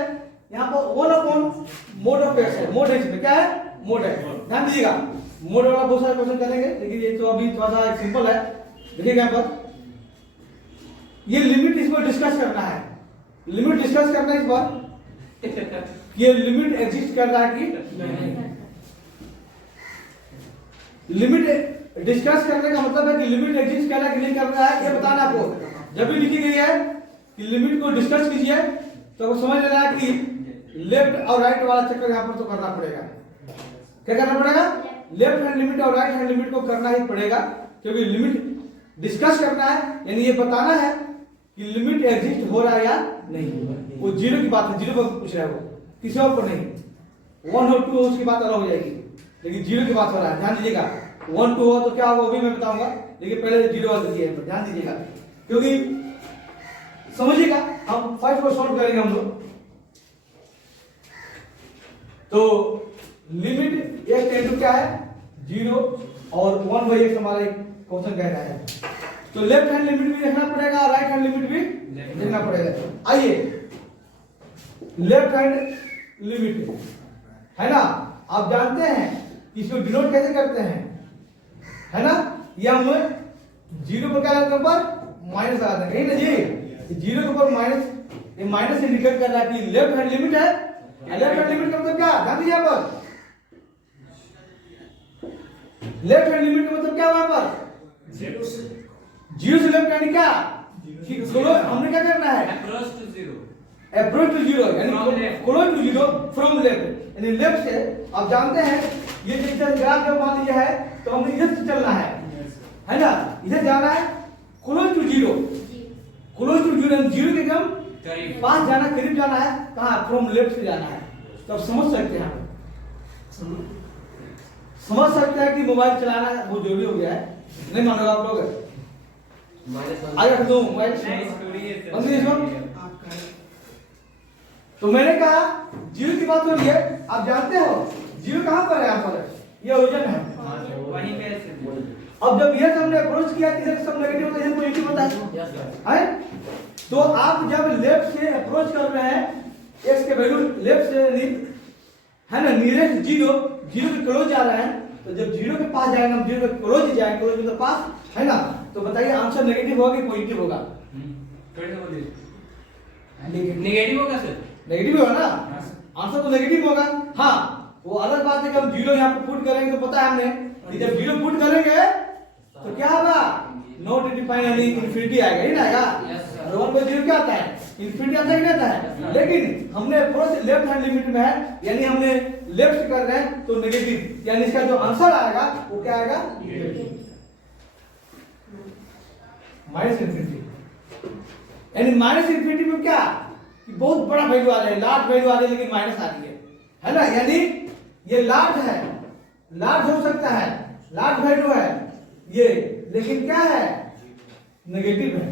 यहाँ पर 1/mod ऑफ x है, mod x में क्या है, mod है, ध्यान दीजिएगा, मोड वाला बहुत सारे क्वेश्चन करेंगे, लेकिन ये तो अभी थोड़ा सा सिंपल है, देखिएगा यहाँ पर ये लिमिट इसको डिस्कस करना है, लिमिट डिस्कस करना है इस बार, ये लिमिट एग्जिस्ट कर रहा है कि नहीं, लिमिट डिस्कस करने का मतलब है कि लिमिट एग्जिस्ट कर रहा है कि नहीं कर रहा है, ये बताना आपको। जब भी लिखी गई है कि लिमिट को डिस्कस कीजिए तो आपको समझ लेना है कि लेफ्ट और राइट वाला चक्कर यहाँ पर तो करना पड़ेगा। क्या करना पड़ेगा? लेफ्ट हैंड लिमिट और राइट हैंड लिमिट को करना ही पड़ेगा, क्योंकि लिमिट डिस्कस करना है, यानी ये बताना है कि लिमिट एग्जिस्ट हो रहा है या नहीं। वो जीरो की बात है, जीरो पर पूछ रहा है वो, किसी और पर नहीं। 1 और 2 उसकी बात अलग हो जाएगी, लेकिन जीरो की बात हो रहा है। ध्यान दीजिएगा, 1 2 हो तो क्या होगा वो भी मैं बताऊंगा, लेकिन पहले जीरो वाला देखिए, ध्यान दीजिएगा, क्योंकि समझिएगा हम 5 को सॉल्व करेंगे हम लोग। तो लिमिट x टेंड टू क्या है 0 और 1/x हमारा एक क्वेश्चन कह रहा है। तो लेफ्ट हैंड लिमिट भी देखना पड़ेगा और राइट हैंड लिमिट भी देखना पड़ेगा। आइए लेफ्ट हैंड लिमिट है ना, आप जानते हैं इसको डिनोट कैसे करते हैं, है ना, ये हम 0 पर क्या लगाते हैं, ऊपर माइनस लगाते हैं ना जी। 0 के ऊपर माइनस, ये माइनस इंडिकेट कर रहा है कि लेफ्ट हैंड लिमिट है। लेफ्ट हैंड लिमिट का मतलब क्या, ध्यान दीजिए यहाँ पर, लेफ्ट हैंड लिमिट का मतलब क्या वहां पर, 0 से लेफ्ट यानी क्या, हमने क्या करना है, approach to zero, approach to zero यानी From left. Close to zero from left, यानी लेफ्ट से। आप जानते हैं ये डिस्टेंस ग्राफ जब मान लीजिए है तो हमने इधर से चलना है ना, इधर जाना है close to zero, close to zero, zero के एकदम करीब, पास जाना, करीब जाना है, कहाँ, फ्रॉम लेफ्ट से जाना है। तो आप समझ सकते हैं, समझ सकते हैं कि मोबाइल चलाना वो जरूरी हो गया है। नहीं मानोगे आप लोग, आगे रख दो मोबाइल बंद कीजिए इसको। तो मैंने कहा जीरो की बात हो रही है, आप जानते हो जीरो कहां पर है, यहाँ पर ये ओरिजिन है, वहीं पे ऐसे अब जब ये हमने अप्रोच किया इधर सब नेगेटिव होता है, इधर पॉजिटिव होता है। तो आप जब लेफ्ट से अप्रोच कर रहे हैं, x के वैल्यू लेफ्ट से है ना, नियरेस्ट जीरो, जीरो के क्लोज जा रहा है, तो जब जीरो के पास जाएंगे हम, जीरो के क्लोज जाएंगे, क्लोज मतलब पास, है ना, तो बताइए आंसर नेगेटिव होगा कि पॉजिटिव होगा? नेगेटिव होगा सर, नेगेटिव होगा ना, आंसर तो नेगेटिव होगा। हाँ वो अलग बात है कि हम जीरो यहाँ पे पुट करेंगे, तो पता है हमने कि जब जीरो पुट करेंगे तो क्या होगा, नॉट डिफाइन यानी इन्फिनिटी आएगा, ही ना आएगा। और 1/0 क्या आता है, इन्फिनिटी आता है कि नहीं आता है। लेकिन हमने अप्रोच लेफ्ट हैंड लिमिट में है, यानी हमने लेफ्ट से कर रहे हैं तो नेगेटिव, यानी इसका जो आंसर आएगा वो क्या आएगा, माइनस इन्फिनिटी। यानी माइनस इन्फिनिटी में क्या कि बहुत बड़ा वैल्यू आ रहा है, लार्ज वैल्यू आ रही है, लेकिन माइनस आ रही है ना, यानी ये लार्ज है, लार्ज हो सकता है, लार्ज वैल्यू है ये, लेकिन क्या है, नेगेटिव है,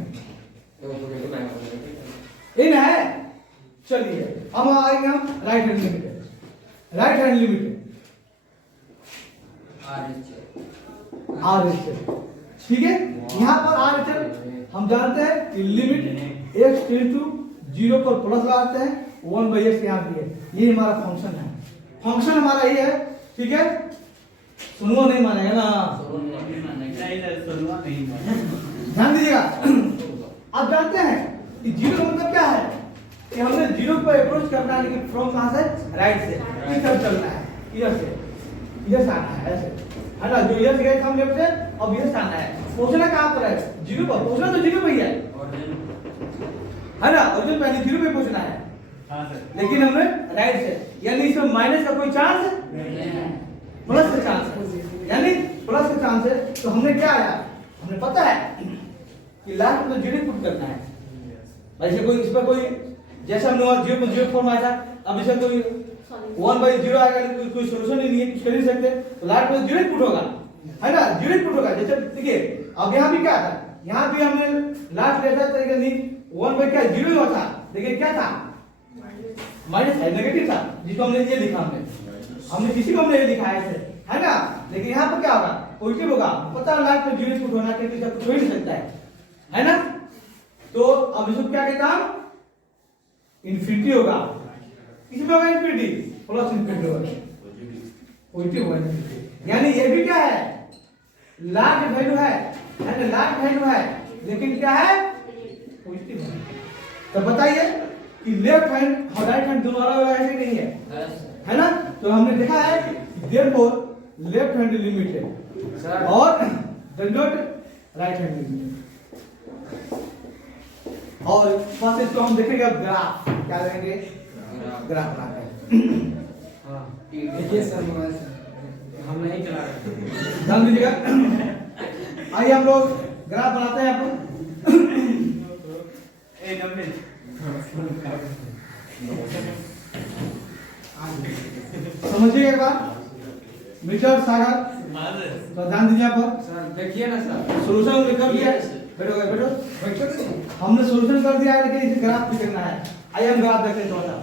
इन है। चलिए हम आएंगे हम right hand limit, right hand limit are ठीक है। यहाँ पर आर हम जानते हैं कि लिमिट x टेंड टू 0 पर प्लस लगाते हैं, 1/x यहाँ भी है, ये हमारा फंक्शन है, फंक्शन हमारा ये है, ठीक है। सुनो नहीं मानेगा ना, ध्यान दीजिएगा। आप जानते हैं कि 0 का मतलब क्या है, कि हमने 0 पर अप्रोच करना है, लेकिन फ्रॉम कहां से, राइट से, इस तरफ चलना है, इधर से आना है, ऐसे, है ना, जो इधर से गए हम लेफ्ट से, अब इधर से आना है, पहुंचना कहां पर है, 0 पर, पहुंचना तो 0 पर ही है ना, ओरिजिन पहले 0 पे पहुंचना है। हाँ सर, लेकिन हमने राइट से, यानी इसमें माइनस का कोई चांस है, प्लस का चांस है, यानी प्लस का चांस है। तो हमने क्या आया, हमने पता है कि लास्ट में 0 पुट करना है, ऐसे कोई इस पर कोई जैसा हमने 0 पर 0 फॉर्म आया था, अब इसे कोई 1/0 आएगा, लेकिन कोई सोल्यूशन ही नहीं है, कुछ कर नहीं सकते, तो लास्ट में 0 पुट होगा, है ना, 0 पुट होगा। जैसे देखिए अब यहाँ भी क्या था, यहाँ भी हमने लास्ट लेता तरीके नहीं 1/0 ही होता, देखिए क्या था, माइनस है, नेगेटिव था, जिसको हमने ये लिखा, हमने किसी को हमने ये लिखा है ना, लेकिन यहाँ पर क्या होगा, पॉजिटिव होगा, पता है लास्ट में 0 पुट होना, क्योंकि सब कुछ हो ही नहीं सकता है ना। तो अब इसको क्या कहता हूं, इन्फिनिटी होगा, किसमें होगा इन्फिनिटी, प्लस इन्फिनिटी होगा, पॉजिटिव होगा इन्फिनिटी, यानी ये भी क्या है, लार्ज वैल्यू है ना, लार्ज वैल्यू है, लेकिन क्या है, पॉजिटिव है। तो बताइए कि लेफ्ट हैंड और राइट हैंड दोनों अलग अलग ऐसे नहीं है ना। तो हमने देखा है कि देयरफॉर लेफ्ट हैंड लिमिट है और डज राइट हैंड लिमिट। और फर्स्ट इसको हम देखेंगे अब ग्राफ। क्या करेंगे? ग्राफ बनाते हैं। हाँ देखिए सर मोबाइल से हम नहीं चला रहे ध्यान दीजिएगा। आइए हम लोग ग्राफ बनाते हैं आपको। एक मिनट समझिए एक बार मिस्टर सागर, तो ध्यान दीजिए यहाँ पर। सर देखिए ना सर, सोल्यूशन कर दिया है। बैठो बैठो बैठो। हमने सोल्यूशन कर दिया है, लेकिन इसे ग्राफ भी करना है। आइए हम ग्राफ देखते हैं थोड़ा सा।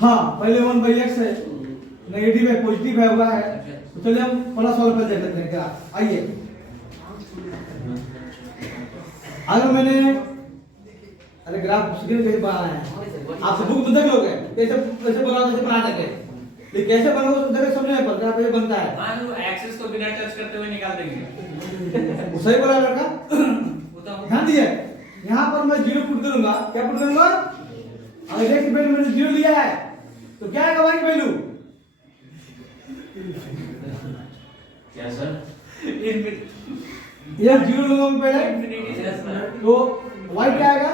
हाँ, पहले 1/x है, नेगेटिव है, पॉजिटिव है, हुआ है। तो चलिए हम पहला सॉल्व कर देख लेते हैं ग्राफ। आइए, अगर मैंने अरे ग्राफ स्क्रीन कैसे बनाना है आप बुक में देख लोगे कैसे कैसे बना देंगे, लेकिन कैसे बनाओगे तो देख समझने पर ग्राफ कैसे बनता है। हाँ तो एक्सेस को बिना टच करते हुए निकाल देंगे। वो सही बोला लड़का। वो तो ध्यान दीजिए, यहाँ पर मैं 0 पुट करूंगा। क्या पुट करूंगा? अगर x वैल्यू मैंने 0 लिया है तो क्या आएगा y वैल्यू? क्या सर? ये 0 लूंगा मैं पहले, तो y क्या आएगा?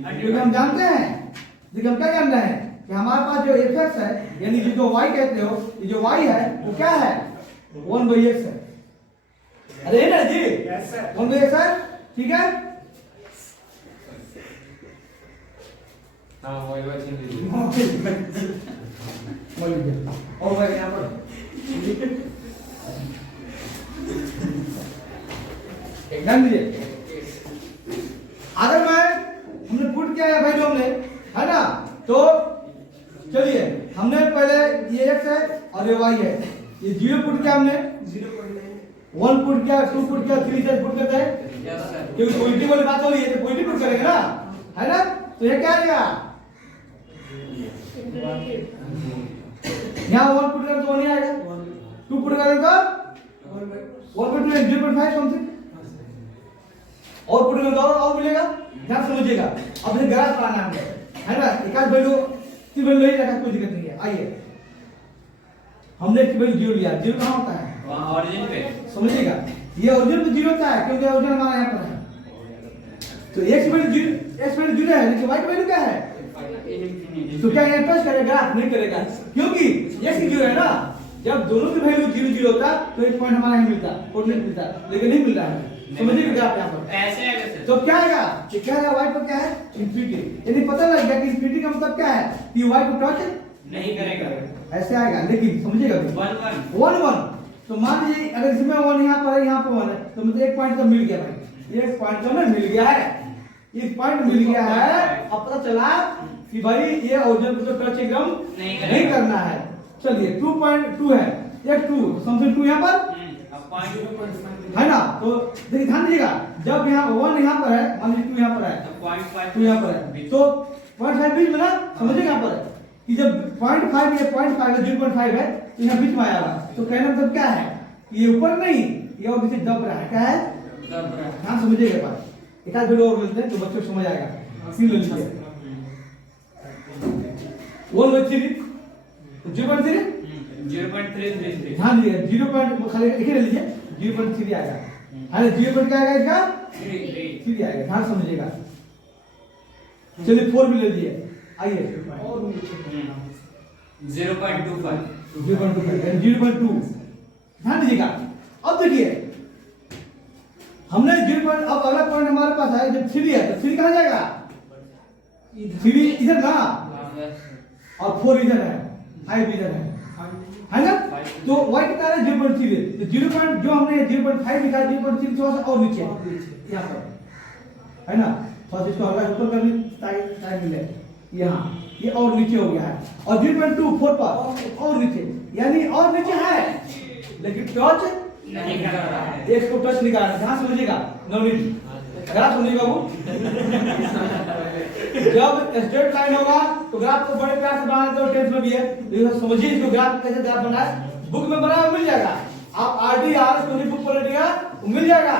क्योंकि हम जानते हैं, देखिए हम क्या जान रहे हैं कि हमारे पास जो fx है, यानी जो y कहते हो, ये जो y है वो क्या है? 1/x है। अरे है ना जी, यस सर 1/x है, ठीक है। हाँ वही बात है। और भाई यहाँ पर ध्यान दीजिए, अगर मैं हमने पुट किया है भाई हमने, है ना, तो चलिए हमने पहले ये x है और ये y है, ये 0 पुट किया हमने, 1 पुट किया, 2 पुट किया, 3 से पुट करते हैं, यस सर, क्योंकि पॉजिटिव वाली बात हो रही है तो पॉजिटिव पुट करेंगे ना, है ना। तो ये क्या आएगा? यहाँ 1 पुट करें तो 1 ही आएगा, 2 पुट करें तो 1/2 है, 0.5 समथिंग, और पुट करें तो और मिलेगा। ध्यान समझिएगा। अब ये ग्राफ बनाना है हमने, है ना, एक आध वैल्यू 3 वैल्यू ही रखा, कोई दिक्कत नहीं है। आइए, हमने एक वैल्यू 0 लिया, 0 कहाँ होता है? वहाँ ओरिजिन पे समझिएगा, ये ओरिजिन पे 0 होता है क्योंकि ओरिजिन हमारा यहाँ पर है। तो x वैल्यू 0 है, लेकिन y वैल्यू क्या है? तो क्या ये टच करेगा? ग्राफ नहीं करेगा, क्योंकि x की 0 है ना। जब दोनों की वैल्यू 0 होता तो एक पॉइंट हमारा ही मिलता, कोऑर्डिनेट मिलता, लेकिन नहीं मिल रहा है। समझिए ग्राफ यहाँ पर ऐसे आएगा सर। तो क्या आएगा? ये क्या है? y पर क्या है? इंफिनिटी। यदि पता लग गया कि इंफिनिटी का मतलब क्या है कि y को टच नहीं करेगा। ऐसे आएगा, लेकिन समझिएगा 1 1 तो मान लीजिए अगर इसमें 1 यहाँ पर है, यहाँ पर 1 है, तो मतलब एक पॉइंट तो मिल गया भाई, ये पॉइंट तो ना मिल गया है, ये पॉइंट मिल गया है। अब पता चला कि भाई ये ओरिजिन को तो टच एकदम नहीं करना है। चलिए 2.2 है, ये 2 समथिंग 2 यहाँ पर है ना। तो देखिए ध्यान दीजिएगा, जब यहाँ 1 यहाँ पर है, मान लीजिए 2 यहाँ पर है, 2 यहाँ पर है, तो 0.5 बीच में ना। समझिएगा यहाँ पर कि जब 0.5 ये 0.5 है, 0.5 है, तो यहाँ बीच में आया हुआ। तो कहना मतलब क्या है? ये ऊपर नहीं, ये और नीचे दब रहा है। क्या है? ध्यान समझिएगा बात। एक आध वीडियो और मिलते हैं तो बच्चों को समझ आएगा। सी ले लीजिए 1/3 0.3 0.333 ध्यान दीजिए 0. खाली एक ही ले लीजिए 0.3 आएगा, है ना। 0. क्या आएगा इसका? 3 आएगा। ध्यान समझिएगा। चलिए 4 भी ले लीजिए। आइए 0.25 0.2 ध्यान दीजिएगा। अब देखिए हमने 0. अब अगला पॉइंट हमारे पास है, जब 3 है तो 3 कहाँ जाएगा? 3 इधर ना, और 4 इधर है, 5 इधर है ना। तो y कितना है? 0.3 है। तो 0. जो हमने 0.5 लिखा है, 0.3 थोड़ा सा और नीचे यहाँ पर, है ना। थोड़ा सा इसको हल्का ऊपर कर ली ताकि मिले यहाँ, ये और नीचे हो गया है। और 0.2 4 पर और नीचे, यानी और नीचे है लेकिन टच नहीं कर रहा है। एक को टच नहीं कर रहा है। ध्यान समझिएगा, नवनीत ग्राफ समझिएगा। वो जब स्ट्रेट लाइन होगा तो ग्राफ को बड़े प्यार से बनाना, तो टेंथ में भी है, लेकिन समझिए इसको ग्राफ कैसे ग्राफ बनाना है। बुक में बना हुआ मिल जाएगा, आप आरडी आरएस कोई बुक पढ़ लिया वो मिल जाएगा,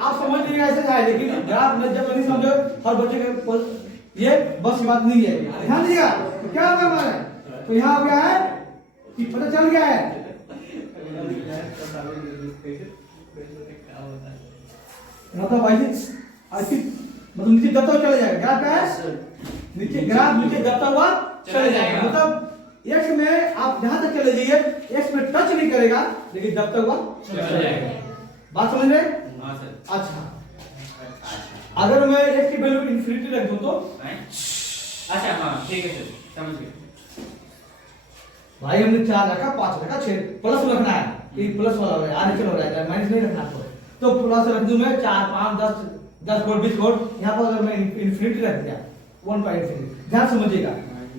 आप समझ लीजिएगा ऐसे है। लेकिन ग्राफ में जब नहीं समझो हर बच्चे के ये बस की बात नहीं है। ध्यान दीजिएगा। तो क्या होगा हमारा? तो यहाँ हो गया है कि पता चल गया है। मतलब आई थिंक मतलब नीचे दबता हुआ चला जाएगा। ग्राफ क्या है, नीचे ग्राफ नीचे दबता हुआ चला जाएगा। मतलब x में आप जहां तक चले जाइए x में टच नहीं करेगा लेकिन दबता हुआ चला जाएगा। बात समझ रहे? हाँ सर। अच्छा, अगर मैं x की वैल्यू इन्फिनिटी रख दूं तो अच्छा हाँ ठीक है सर, समझ गए। भाई हमने 4 रखा, 5 रखा, 6 प्लस रखना है, ये प्लस वाला हो रहा है, आगे चल रहा है, माइनस नहीं रखना आपको। तो प्लस रख दूं मैं 4 5 10 करोड़ 20 करोड़। यहाँ पर अगर मैं इन्फिनिटी रख दिया 1.3, ध्यान समझिएगा,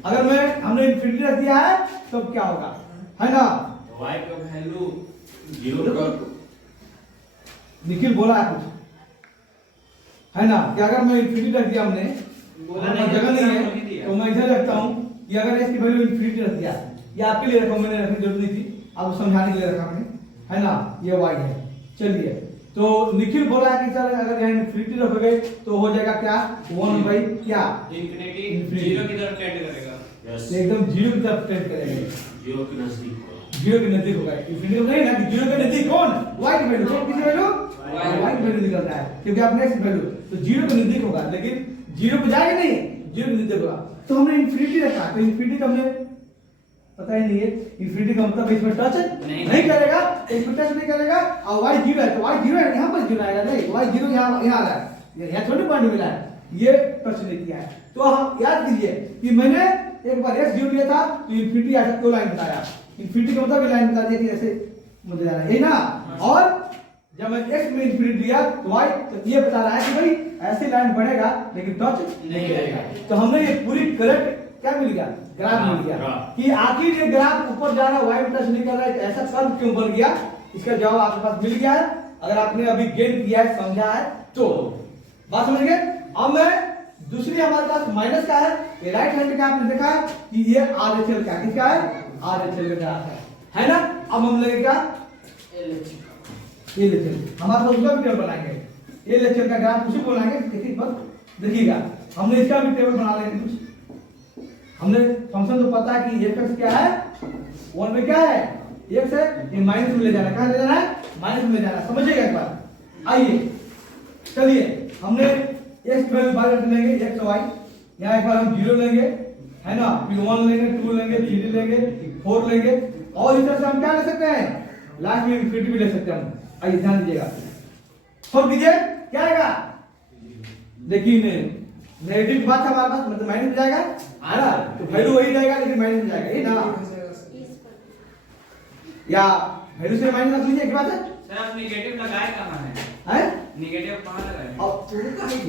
अगर मैं हमने इन्फिनिटी रख दिया है तो क्या होगा, है ना? y का वैल्यू 0 का निखिल बोला है कुछ, है ना? कि अगर मैं इन्फिनिटी रख दिया हमने, बोला नहीं, जगह नहीं बोल ही है दिया। तो मैं इधर रखता हूँ कि अगर इसकी वैल्यू इन्फिनिटी रख दिया, ये आपके लिए रखा, मैंने रखने की जरूरत नहीं थी, आपको समझाने के लिए रखा हमने, है ना? ये y है। चलिए, तो निखिल बोला है कि सर अगर यहाँ इन्फिनिटी रखोगे तो हो जाएगा क्या, 1 बाई क्या, इन्फिनिटी जीरो की तरफ टेंड करेगा। यस एकदम जीरो की तरफ टेंड करेगा, 0 के नजदीक होगा। जीरो के नजदीक होगा। इन्फिनिटी नहीं ना कि जीरो के नजदीक कौन, y की वैल्यू, कौन किसी वैल्यू, y की वैल्यू निकल रहा है क्योंकि आपने x वैल्यू, तो जीरो के नजदीक होगा, लेकिन जीरो पे जाएगा नहीं, जीरो के नजदीक होगा। तो हमने इन्फिनिटी रखा, तो इन्फिनिटी का हमने पता ही नहीं है, इन्फिनिटी का मतलब इसमें टच नहीं करेगा, इसमें टच नहीं करेगा, और y जीरो है तो y जीरो है, यहाँ पर जीरो आएगा नहीं, y जीरो यहाँ आ रहा है, यहाँ छोटे पॉइंट मिला है, ये टच नहीं किया है। तो हम याद कीजिए कि मैंने एक बार x जीरो लिया था तो इन्फिनिटी ऐसा दो लाइन बताया, इन्फिनिटी का मतलब ये लाइन बता दिया कि ऐसे मुझे जाना है, यही ना? और जब मैं x में इन्फिनिटी लिया तो y, तो ये बता रहा है कि भाई ऐसी लाइन बढ़ेगा लेकिन टच नहीं करेगा। तो हमने ये पूरी करेक्ट क्या मिल गया, ग्राफ मिल गया ग्राफ। कि आखिर ये ग्राफ ऊपर जा रहा है, y में टच नहीं कर रहा है, ऐसा कर्व क्यों बन गया, इसका जवाब आपके पास मिल गया है अगर आपने अभी गेन किया है, समझा है तो। बात समझ गए? अब मैं दूसरी हमारे पास माइनस का है, ये राइट हैंड का आपने देखा कि ये RHL का, किसका है, RHL का ग्राफ है ना? अब हम लेंगे क्या, LHL, हमारे पास उसका भी टेबल बनाएंगे, LHL का ग्राफ उसी को बनाएंगे, देखिएगा हमने इसका भी टेबल बना लेंगे कुछ। हमने फंक्शन तो पता है कि fx क्या है, 1 में क्या है, x है, ये माइनस में ले जाना, कहां ले जाना है, माइनस में ले जाना, समझिएगा एक बार। आइए चलिए, हमने x वैल्यू बाहर लेंगे, x y, यहाँ एक बार हम 0 लेंगे, है ना, फिर 1 लेंगे, 2 लेंगे, 3 लेंगे, 4 लेंगे, और इस तरह से हम क्या ले सकते हैं, लास्ट में इन्फिनिटी भी ले सकते हैं हम। आइए ध्यान दीजिएगा, छोड़ दीजिए, क्या आएगा, देखिए नेगेटिव की बात है हमारे पास, मतलब माइनस में जाएगा, है ना? तो वैल्यू वही रहेगा लेकिन माइनस में जाएगा, ये ना, या वैल्यू से माइनस रख लीजिए, क्या बात है? सर आप नेगेटिव लगाए कहाँ है? हैं? नेगेटिव कहाँ लगाए? अब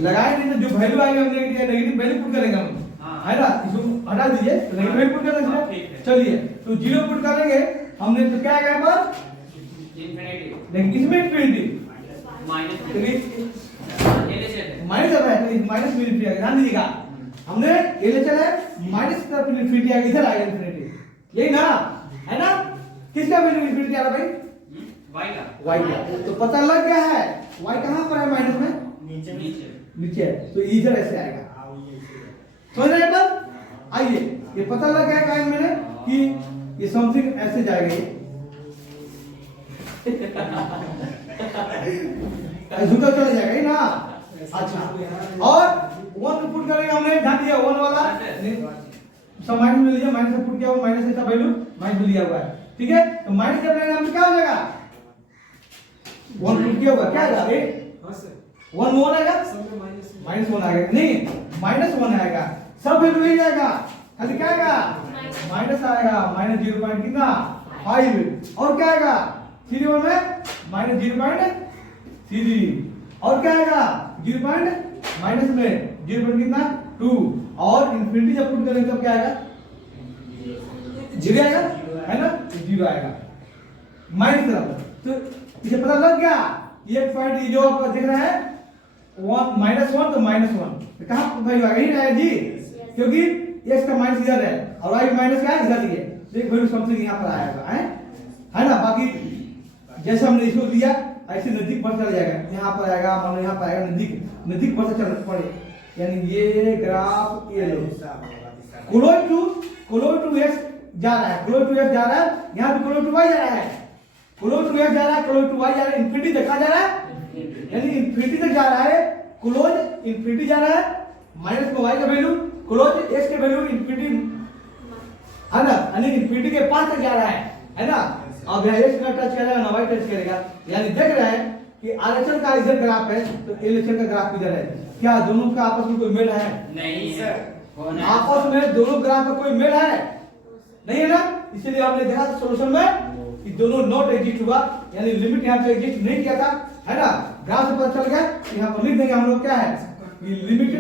लगाए नहीं तो जो वैल्यू आएगा हम नेगेटिव वैल्यू पुट करेंगे हम, हाँ। है ना? इसको हटा दीजिए तो नेगेटिव वैल्यू पुट कर हाँ, देंगे। ठीक है। चलिए, तो 0 पुट करेंगे हमने, तो क्या आएगा यहाँ पर, इन्फिनिटी लेकिन किसमें इन्फिनिटी, माइनस तो माइनस है तो माइनस में इन्फिनिटी आएगा, ध्यान दीजिएगा, हमने LHL है, माइनस की तरफ इन्फिनिटी आएगा, इधर आएगा इन्फिनिटी, यही ना, है ना? किसका वैल्यू इन्फिनिटी आ रहा भाई, y का, y का, तो पता लग गया है y कहां पर है, माइनस में नीचे नीचे है, तो इधर ऐसे आएगा, समझ रहे हैं बात? आइए, ये पता लग गया है मैंने कि ये समथिंग ऐसे जाएगा, ये झुका चला जाएगा, ये ना? अच्छा, और 1 पुट करेंगे हमने, ध्यान दिया 1 वाला सब माइनस में लीजिए, माइनस से पुट किया हुआ, माइनस ऐसा वैल्यू माइनस में लिया हुआ है, ठीक है? तो माइनस जब लेंगे हम क्या हो जाएगा, 1 पुट किया हुआ क्या आएगा, 1 में 1 आएगा, माइनस 1 आएगा, नहीं माइनस 1 आएगा, सब वैल्यू यही आएगा, खाली क्या आएगा, माइनस आएगा, माइनस 0 पॉइंट कितना 5, और क्या आएगा 3 में माइनस 0.3, और क्या आएगा 0 पॉइंट माइनस में 0 पॉइंट कितना 2, और इन्फिनिटी जब पुट करेंगे तब क्या आएगा, 0 आएगा, है ना? 0 आएगा माइनस तरफ। तो इसे पता लग गया, ये पॉइंट ये जो आपको दिख रहा है 1 -1 तो -1 कहां वैल्यू आ गई है जी, क्योंकि x का माइनस इधर है और y माइनस क्या है इधर है, तो एक वैल्यू समथिंग यहां पर आएगा, है ना? बाकी जैसे हमने इसको दिया ऐसे नजदीक बढ़ता चला जाएगा, यहाँ पर आएगा, मान लो यहाँ पर आएगा, नजदीक बढ़ता चल पड़े, यानी ये ग्राफ ये लो क्लोज टू x जा रहा है, क्लोज टू x जा रहा है, यहाँ पे क्लोज टू y जा रहा है, क्लोज टू x जा रहा है, क्लोज टू y जा रहा है, इन्फिनिटी तक जा रहा है, यानी इन्फिनिटी तक जा रहा है, क्लोज इंफिनिटी जा रहा है, माइनस में वाई का वैल्यू, क्लोज एक्स के वैल्यू इंफिनिटी है ना, यानी इंफिनिटी के पास तक जा रहा है ना। अब यहाँ एक्स ना टच करेगा ना वाई टच करेगा, यानी देख रहे हैं कि आरएचएल का इधर ग्राफ है तो एलएचएल का ग्राफ इधर है। क्या दोनों का आपस में कोई मेल है? नहीं है सर आपस में दोनों ग्राफ का कोई मेल है नहीं है ना, इसलिए आपने देखा था सॉल्यूशन में कि दोनों नॉट एग्जिस्ट हुआ, यानी लिमिट यहाँ पे एग्जिस्ट नहीं किया था, है ना। ग्राफ से पता चल गया, यहाँ पर लिख देंगे हम लोग क्या है कि लिमिट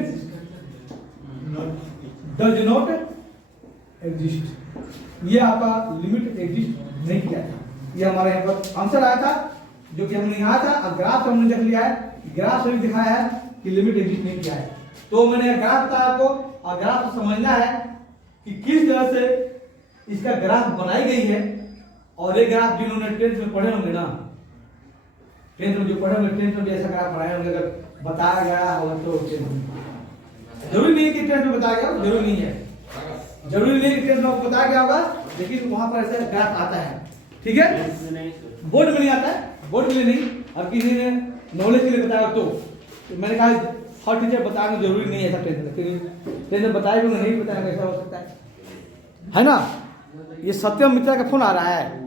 डज नॉट एग्जिस्ट, ये आपका लिमिट एग्जिस्ट नहीं किया था। ये हमारे यहाँ पर आंसर आया था जो कि हमने यहाँ था, और ग्राफ से हमने देख लिया है, ग्राफ से भी दिखाया है कि लिमिट एग्जिस्ट नहीं किया है। तो मैंने ग्राफ बताया आपको, और ग्राफ से समझना है कि किस तरह से इसका ग्राफ बनाई गई है। और ये ग्राफ जिन्होंने 10th में पढ़े होंगे ना, 10th में जो पढ़े होंगे 10th में भी ऐसा ग्राफ बनाए होंगे, अगर बताया गया होगा तो जरूरी नहीं है कि 10th में बताया गया हो, जरूरी नहीं है, जरूरी नहीं है कि 10th में बताया गया होगा, लेकिन वहां पर ऐसा ग्राफ आता है, ठीक है। बोर्ड में नहीं आता है, बोर्ड में नहीं, अब किसी ने नॉलेज के लिए बताया तो मैंने कहा हर टीचर बताना जरूरी नहीं है ऐसा 10th में बताया भी नहीं बताया, कैसा हो सकता है ना। ये सत्यम मित्रा का फोन आ रहा है,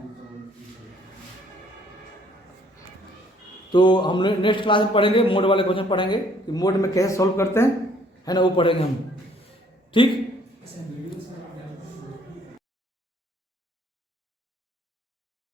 तो हम नेक्स्ट क्लास में पढ़ेंगे, मोड वाले क्वेश्चन पढ़ेंगे कि मोड में कैसे सॉल्व करते हैं, है ना, वो पढ़ेंगे हम, ठीक।